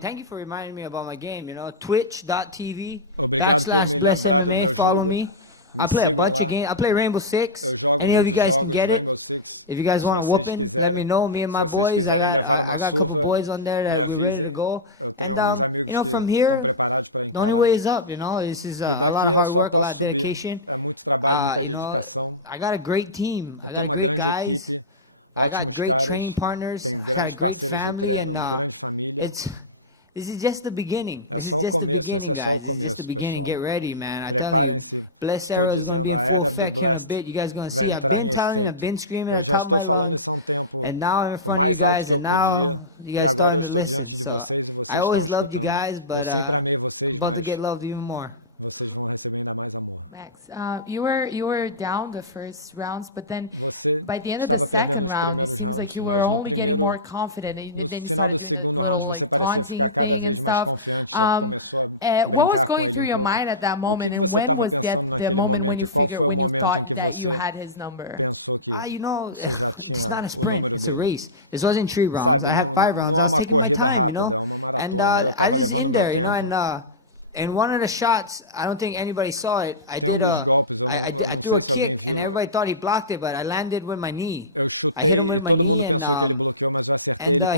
Thank you for reminding me about my game. Twitch.tv/BlessMMA. Follow me. I play a bunch of games. I play Rainbow Six. Any of you guys can get it. If you guys want a whooping, let me know. Me and my boys. I got a couple boys on there that we're ready to go. And from here, the only way is up. This is a lot of hard work, a lot of dedication. I got a great team. I got great guys. I got great training partners. I got a great family, and This is just the beginning. This is just the beginning, guys. This is just the beginning. Get ready, man. I'm telling you, Blessed Era is going to be in full effect here in a bit. You guys are going to see. I've been telling, I've been screaming at the top of my lungs, and now I'm in front of you guys, and now you guys starting to listen. So I always loved you guys, but I'm about to get loved even more. Max, you were down the first rounds, but then by the end of the second round, it seems like you were only getting more confident, and then you started doing a little like taunting thing and stuff. What was going through your mind at that moment, and when was that the moment when you thought that you had his number? You know, it's not a sprint; it's a race. This wasn't 3 rounds. I had 5 rounds. I was taking my time, you know, and I was just in there, you know, and one of the shots, I don't think anybody saw it. I threw a kick, and everybody thought he blocked it, but I landed with my knee. I hit him with my knee, and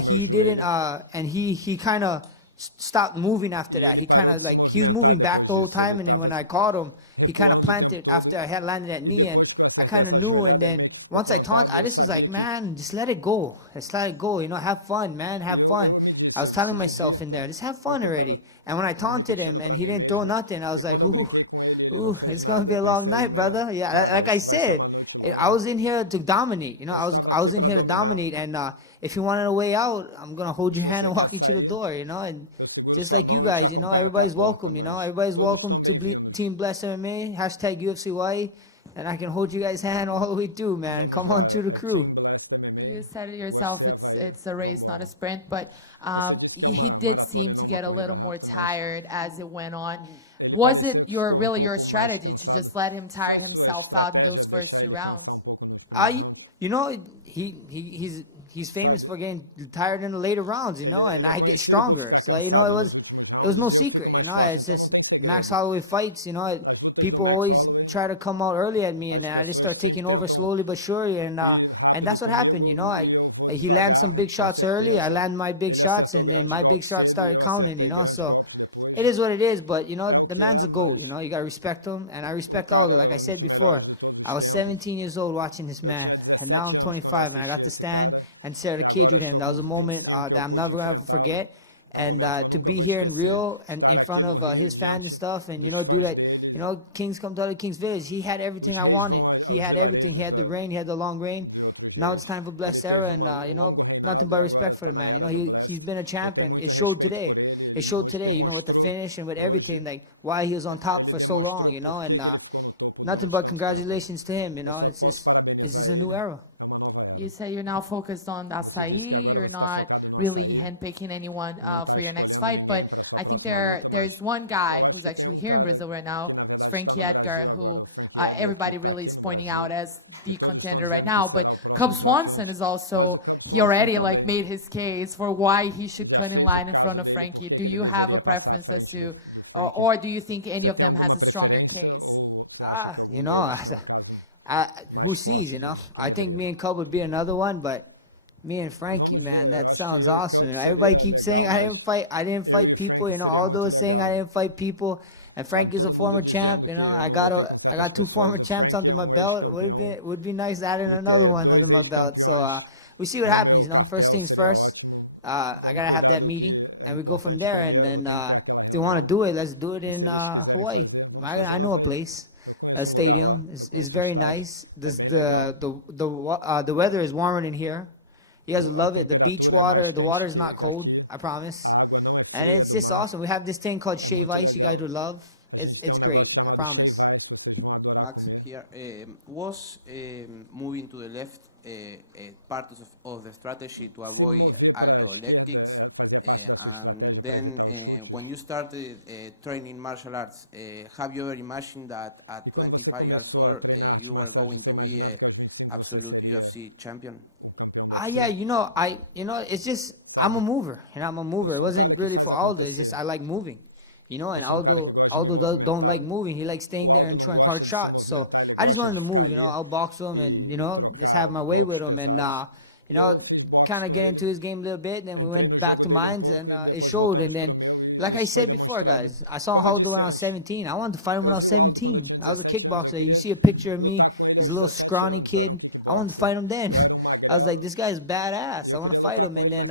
he didn't. And he kind of stopped moving after that. He kind of like he was moving back the whole time, and then when I caught him, he kind of planted after I had landed that knee, and I kind of knew. And then once I taunted, I just was like, man, just let it go. Just let it go. You know, have fun, man, have fun. I was telling myself in there, just have fun already. And when I taunted him and he didn't throw nothing, I was like, ooh, it's gonna be a long night, brother. Yeah, like I said, I was in here to dominate. You know, I was in here to dominate. And if you wanted a way out, I'm gonna hold your hand and walk you to the door. You know, and just like you guys, you know, everybody's welcome. You know, everybody's welcome to Team Blessed MMA #UFCY, and I can hold you guys' hand all the way through, man. Come on to the crew. You said it yourself, it's a race, not a sprint, but he did seem to get a little more tired as it went on. Was it your strategy to just let him tire himself out in those first 2 rounds? You know, he's famous for getting tired in the later rounds, you know, and I get stronger. So, you know, it was no secret, you know. It's just Max Holloway fights, you know. People always try to come out early at me, and I just start taking over slowly but surely, and that's what happened, you know. He lands some big shots early, I land my big shots, and then my big shots started counting, you know. So it is what it is, but you know, the man's a GOAT, you know. You gotta respect him, and I respect Aldo. Like I said before, I was 17 years old watching this man, and now I'm 25, and I got to stand and share the cage with him. That was a moment that I'm never gonna ever forget, and to be here in Rio and in front of his fans and stuff, and you know, do that. You know, Kings come to other Kings Village. He had everything I wanted. He had everything. He had the reign. He had the long reign. Now it's time for Blessed Era, and you know, nothing but respect for the man. You know, he's been a champ, and it showed today. It showed today. You know, with the finish and with everything, like why he was on top for so long. You know, and nothing but congratulations to him. You know, it's just a new era. You say you're now focused on Asai. You're not really handpicking anyone for your next fight, but I think there's one guy who's actually here in Brazil right now, it's Frankie Edgar, who everybody really is pointing out as the contender right now. But Cub Swanson is also, he already like made his case for why he should cut in line in front of Frankie. Do you have a preference as to, or do you think any of them has a stronger case? You know, who sees, you know? I think me and Cub would be another one, but me and Frankie, man, that sounds awesome. You know, everybody keeps saying I didn't fight people, you know, Aldo is saying I didn't fight people, and Frankie's a former champ, you know. I got 2 former champs under my belt. Would be nice adding another one under my belt. So we see what happens, you know. First things first. I gotta have that meeting, and we go from there. And then if they want to do it, let's do it in Hawaii. I know a place. A stadium is very nice. The weather is warmer than here. You guys love it. The beach water, the water is not cold, I promise. And it's just awesome. We have this thing called shave ice. You guys would love. It's great, I promise. Max here. Was moving to the left part of the strategy to avoid Aldo leg kicks? And then when you started training martial arts, have you ever imagined that at 25 years old you were going to be an absolute UFC champion? Yeah, you know, it's just I'm a mover, you know. I'm a mover. It wasn't really for Aldo. It's just I like moving, you know. And Aldo don't like moving. He likes staying there and throwing hard shots. So I just wanted to move, you know. I'll box him and you know just have my way with him and you know, kind of get into his game a little bit. Then we went back to mines and it showed. And then, like I said before, guys, I saw Aldo when I was 17. I wanted to fight him when I was 17. I was a kickboxer. You see a picture of me, this little scrawny kid. I wanted to fight him then. I was like, this guy's badass. I want to fight him. And then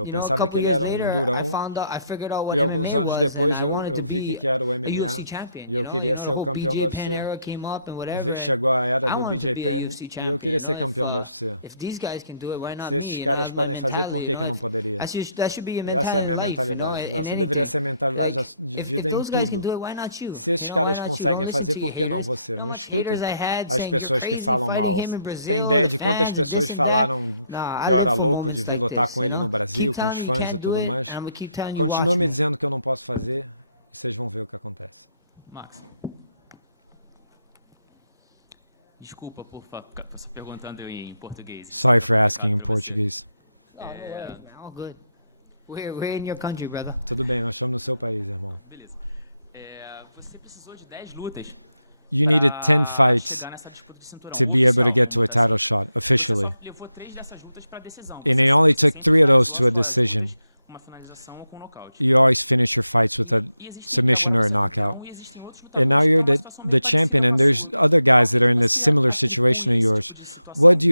you know, a couple years later, I figured out what MMA was, and I wanted to be a UFC champion. You know, the whole BJ Penn era came up and whatever, and I wanted to be a UFC champion. You know, if these guys can do it, why not me? You know, that's my mentality. You know, if that should be your mentality in life. You know, in anything. Like, if those guys can do it, why not you? You know, why not you? Don't listen to your haters. You know how much haters I had saying you're crazy fighting him in Brazil, the fans and this and that. Nah, I live for moments like this, you know? Keep telling me you can't do it, and I'm going to keep telling you, watch me. Max. Desculpa por ficar perguntando em português. Sei que é complicado para você. Oh, no worries, man. All good. We're in your country, brother. Não, beleza. Você precisou de 10 lutas para chegar nessa disputa de cinturão, oficial, vamos botar assim. E você só levou 3 dessas lutas para decisão. Você sempre finalizou as suas lutas com uma finalização ou com um nocaute. E agora você é campeão, e existem outros lutadores que estão numa situação meio parecida com a sua. Ao que você atribui esse tipo de situação?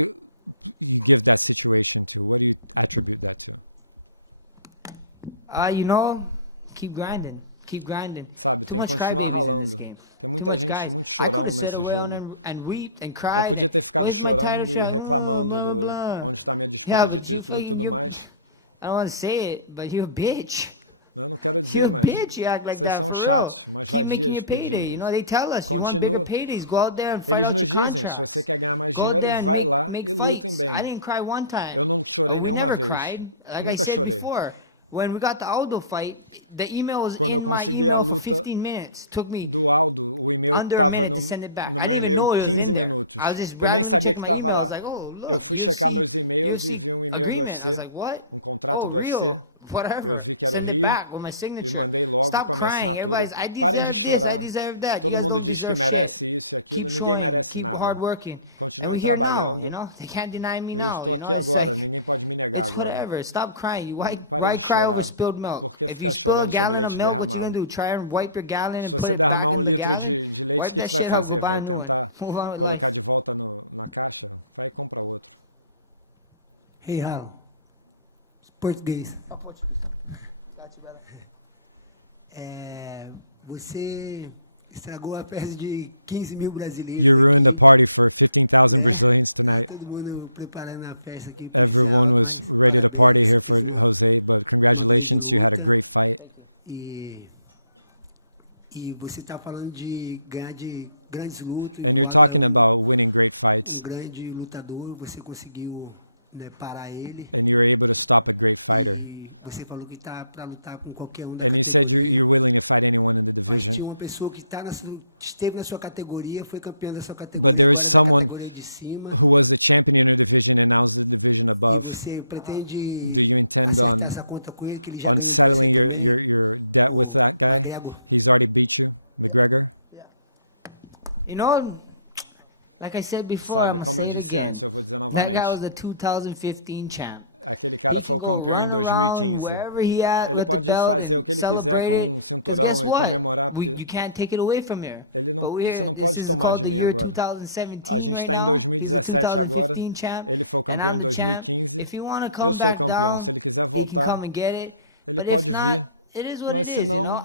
You know, keep grinding. Keep grinding. Too much crybabies in this game. Too much guys. I could have sat around and wept and cried and, where's my title shot? Blah, blah, blah. Yeah, but you're, I don't want to say it, but you're a bitch. You're a bitch. You act like that for real. Keep making your payday. You know, they tell us you want bigger paydays. Go out there and fight out your contracts. Go out there and make fights. I didn't cry one time. We never cried. Like I said before, when we got the Aldo fight, the email was in my email for 15 minutes. Took me under a minute to send it back. I didn't even know it was in there. I was just randomly checking my email. I was like, oh, look, UFC agreement. I was like, what? Oh, real. Whatever. Send it back with my signature. Stop crying. Everybody's, I deserve this. I deserve that. You guys don't deserve shit. Keep showing. Keep hard working. And we're here now, you know? They can't deny me now, you know? It's like, it's whatever. Stop crying. Why cry over spilled milk? If you spill a gallon of milk, what you gonna do? Try and wipe your gallon and put it back in the gallon? Wipe that shit up. Go buy a new one. Move on with life. Hey, Hal. Português. Oh, Português. Got you, brother. Você estragou a festa de 15 mil brasileiros aqui, né? Tá todo mundo preparando a festa aqui pro José Aldo, mas parabéns, você fez uma grande luta. E você está falando de ganhar de grandes lutas, e o Aldo é um grande lutador, você conseguiu, né, parar ele. E você falou que está para lutar com qualquer um da categoria. Mas tinha uma pessoa que esteve na sua categoria, foi campeã da sua categoria, agora é da categoria de cima. E você pretende acertar essa conta com ele, que ele já ganhou de você também, o McGregor? You know, like I said before, I'm going to say it again. That guy was the 2015 champ. He can go run around wherever he at with the belt and celebrate it. Because guess what? You can't take it away from here. But this is called the year 2017 right now. He's the 2015 champ, and I'm the champ. If he want to come back down, he can come and get it. But if not, it is what it is, you know.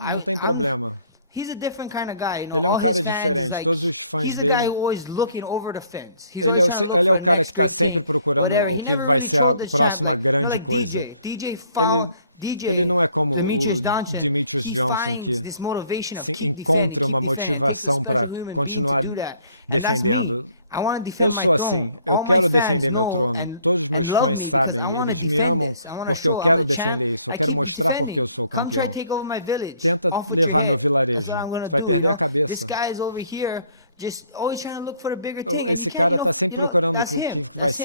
He's a different kind of guy, you know. All his fans is like, he's a guy who always looking over the fence. He's always trying to look for the next great thing, whatever. He never really trolled this champ, like, you know, like DJ. DJ Demetrius Johnson, he finds this motivation of keep defending. It takes a special human being to do that. And that's me. I want to defend my throne. All my fans know and love me because I want to defend this. I want to show I'm the champ. I keep defending. Come try to take over my village. Off with your head. That's what I'm going to do, you know. This guy is over here just always trying to look for the bigger thing. And you can't, you know, that's him. That's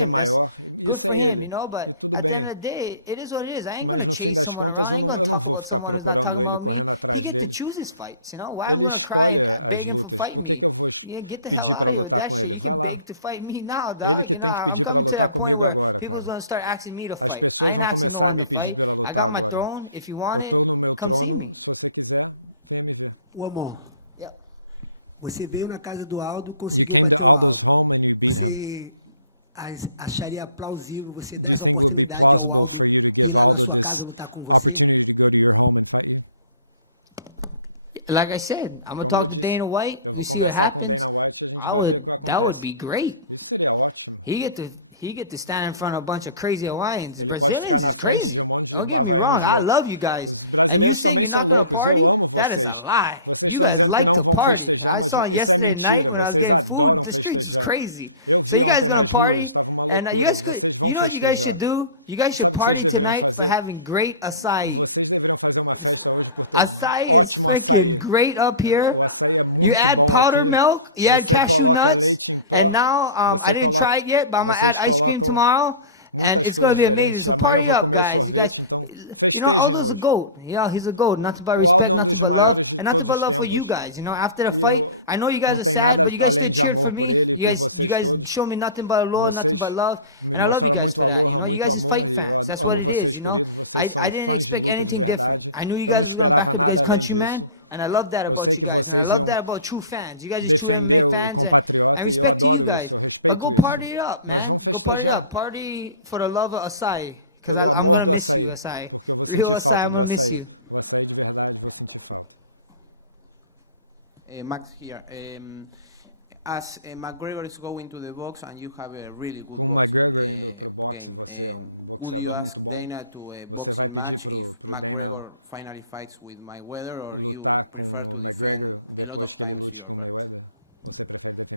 good for him, you know. But at the end of the day, it is what it is. I ain't going to chase someone around. I ain't going to talk about someone who's not talking about me. He get to choose his fights, you know. Why am I going to cry and beg him for fighting me? Yeah, get the hell out of here with that shit. You can beg to fight me now, dog. You know, I'm coming to that point where people's going to start asking me to fight. I ain't asking no one to fight. I got my throne. If you want it, come see me. O Amon, Yep. Você veio na casa do Aldo, conseguiu bater o Aldo. Você acharia plausível você dar essa oportunidade ao Aldo ir lá na sua casa lutar com você? Like I said, I'm gonna talk to Dana White. We see what happens. That would be great. He get to stand in front of a bunch of crazy Hawaiians. Brazilians is crazy. Don't get me wrong. I love you guys. And you saying you're not gonna party? That is a lie. You guys like to party. I saw yesterday night when I was getting food. The streets was crazy. So you guys gonna party? And you guys could. You know what you guys should do? You guys should party tonight for having great acai. Acai is freaking great up here. You add powdered milk, you add cashew nuts, and now I didn't try it yet, but I'm gonna add ice cream tomorrow, and it's gonna be amazing. So party up, guys. You guys, you know, Aldo's a GOAT. Yeah, he's a GOAT. Nothing but respect, nothing but love, and nothing but love for you guys. You know, after the fight, I know you guys are sad, but you guys still cheered for me. You guys showed me nothing but love, nothing but love, and I love you guys for that. You know, you guys is fight fans. That's what it is. You know, I didn't expect anything different. I knew you guys was gonna back up you guys' countryman, and I love that about you guys, and I love that about true fans. You guys is true MMA fans, and respect to you guys. But go party it up, man. Go party it up. Party for the love of Acai. Because I'm going to miss you, Acai. Real Acai, I'm going to miss you. Max here. As McGregor is going to the box and you have a really good boxing game, would you ask Dana to a boxing match if McGregor finally fights with Mayweather, or you prefer to defend a lot of times your belt?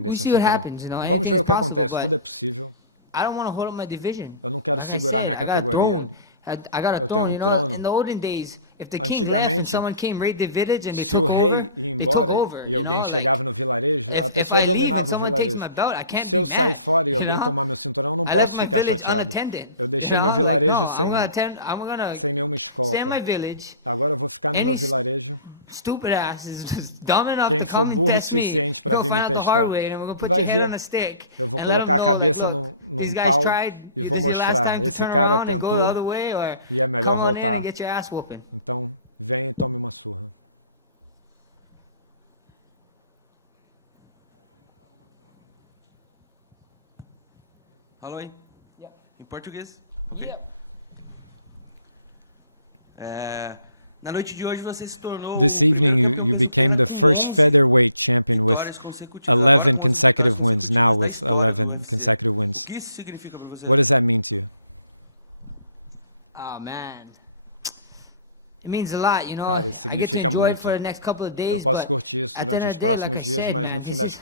We see what happens, you know, anything is possible, but I don't want to hold up my division. Like I said, I got a throne. I got a throne, you know. In the olden days, if the king left and someone came raid the village and they took over, you know. Like, if I leave and someone takes my belt, I can't be mad, you know. I left my village unattended, you know. Like, no, I'm gonna stay in my village. Any stupid ass is just dumb enough to come and test me, you go find out the hard way, and then we're gonna put your head on a stick and let them know, like, look, these guys tried. This is your last time to turn around and go the other way, or come on in and get your ass whooping. Fala aí. Yep. Em português? Ok. Yep. Na noite de hoje você se tornou o primeiro campeão peso-pena com 11 vitórias consecutivas. Agora com 11 vitórias consecutivas da história do UFC. O que isso significa para você? Oh, man. It means a lot, you know. I get to enjoy it for the next couple of days, but at the end of the day, like I said, man, this is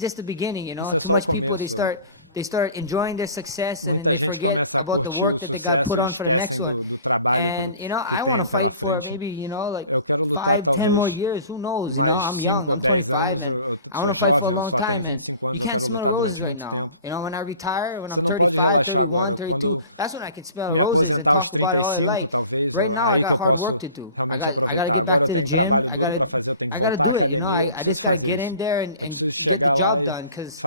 just the beginning, you know. Too much people, they start enjoying their success, and then they forget about the work that they got put on for the next one. And, you know, I want to fight for maybe, you know, like 5-10 more years. Who knows? You know, I'm young. I'm 25, and I want to fight for a long time. And you can't smell the roses right now. You know, when I retire, when I'm 35, 31, 32, that's when I can smell the roses and talk about it all I like. Right now, I got hard work to do. I got to get back to the gym. I gotta do it. You know, I just got to get in there and get the job done. Because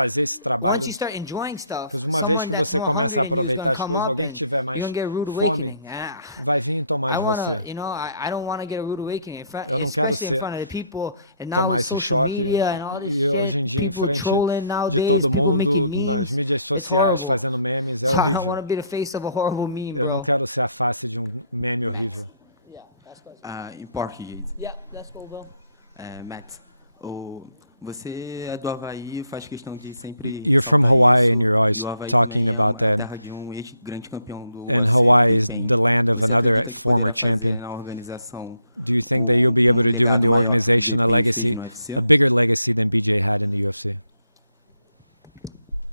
once you start enjoying stuff, someone that's more hungry than you is going to come up, and you're going to get a rude awakening. I want to, you know, I don't want to get a rude awakening, especially in front of the people. And now with social media and all this shit, people trolling nowadays, people making memes, it's horrible. So I don't want to be the face of a horrible meme, bro. Max. Yeah, that's good. Em português. Yeah, that's cool, bro. Max, você é do Havaí, faz questão de sempre ressaltar isso. E o Havaí também é a terra de um ex-grande campeão do UFC, BJ Penn. Você acredita que poderá fazer na organização um legado maior que o BJ Penn fez no UFC?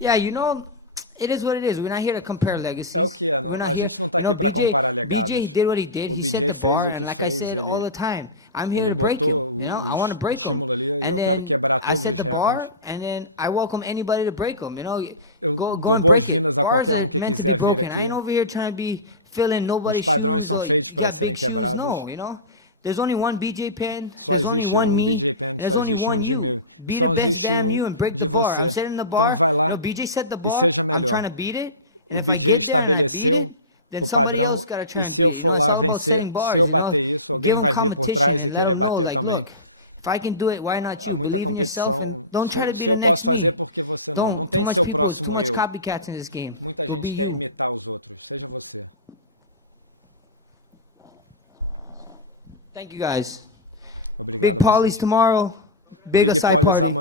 Yeah, you know, it is what it is. We're not here to compare legacies. We're not here. You know, BJ did what he did. He set the bar, and like I said all the time, I'm here to break him. You know, I want to break him. And then I set the bar, and then I welcome anybody to break them. You know, go and break it. Bars are meant to be broken. I ain't over here trying to be filling nobody's shoes, or you got big shoes. No, you know, there's only one BJ Penn. There's only one me, and there's only one you. Be the best damn you and break the bar. I'm setting the bar. You know, BJ set the bar. I'm trying to beat it. And if I get there and I beat it, then somebody else got to try and beat it. You know, it's all about setting bars, you know. Give them competition and let them know, like, look, if I can do it, why not you? Believe in yourself and don't try to be the next me. Don't. Too much people, it's too much copycats in this game. Go be you. Thank you guys. Big Polly's tomorrow. Big Asai party.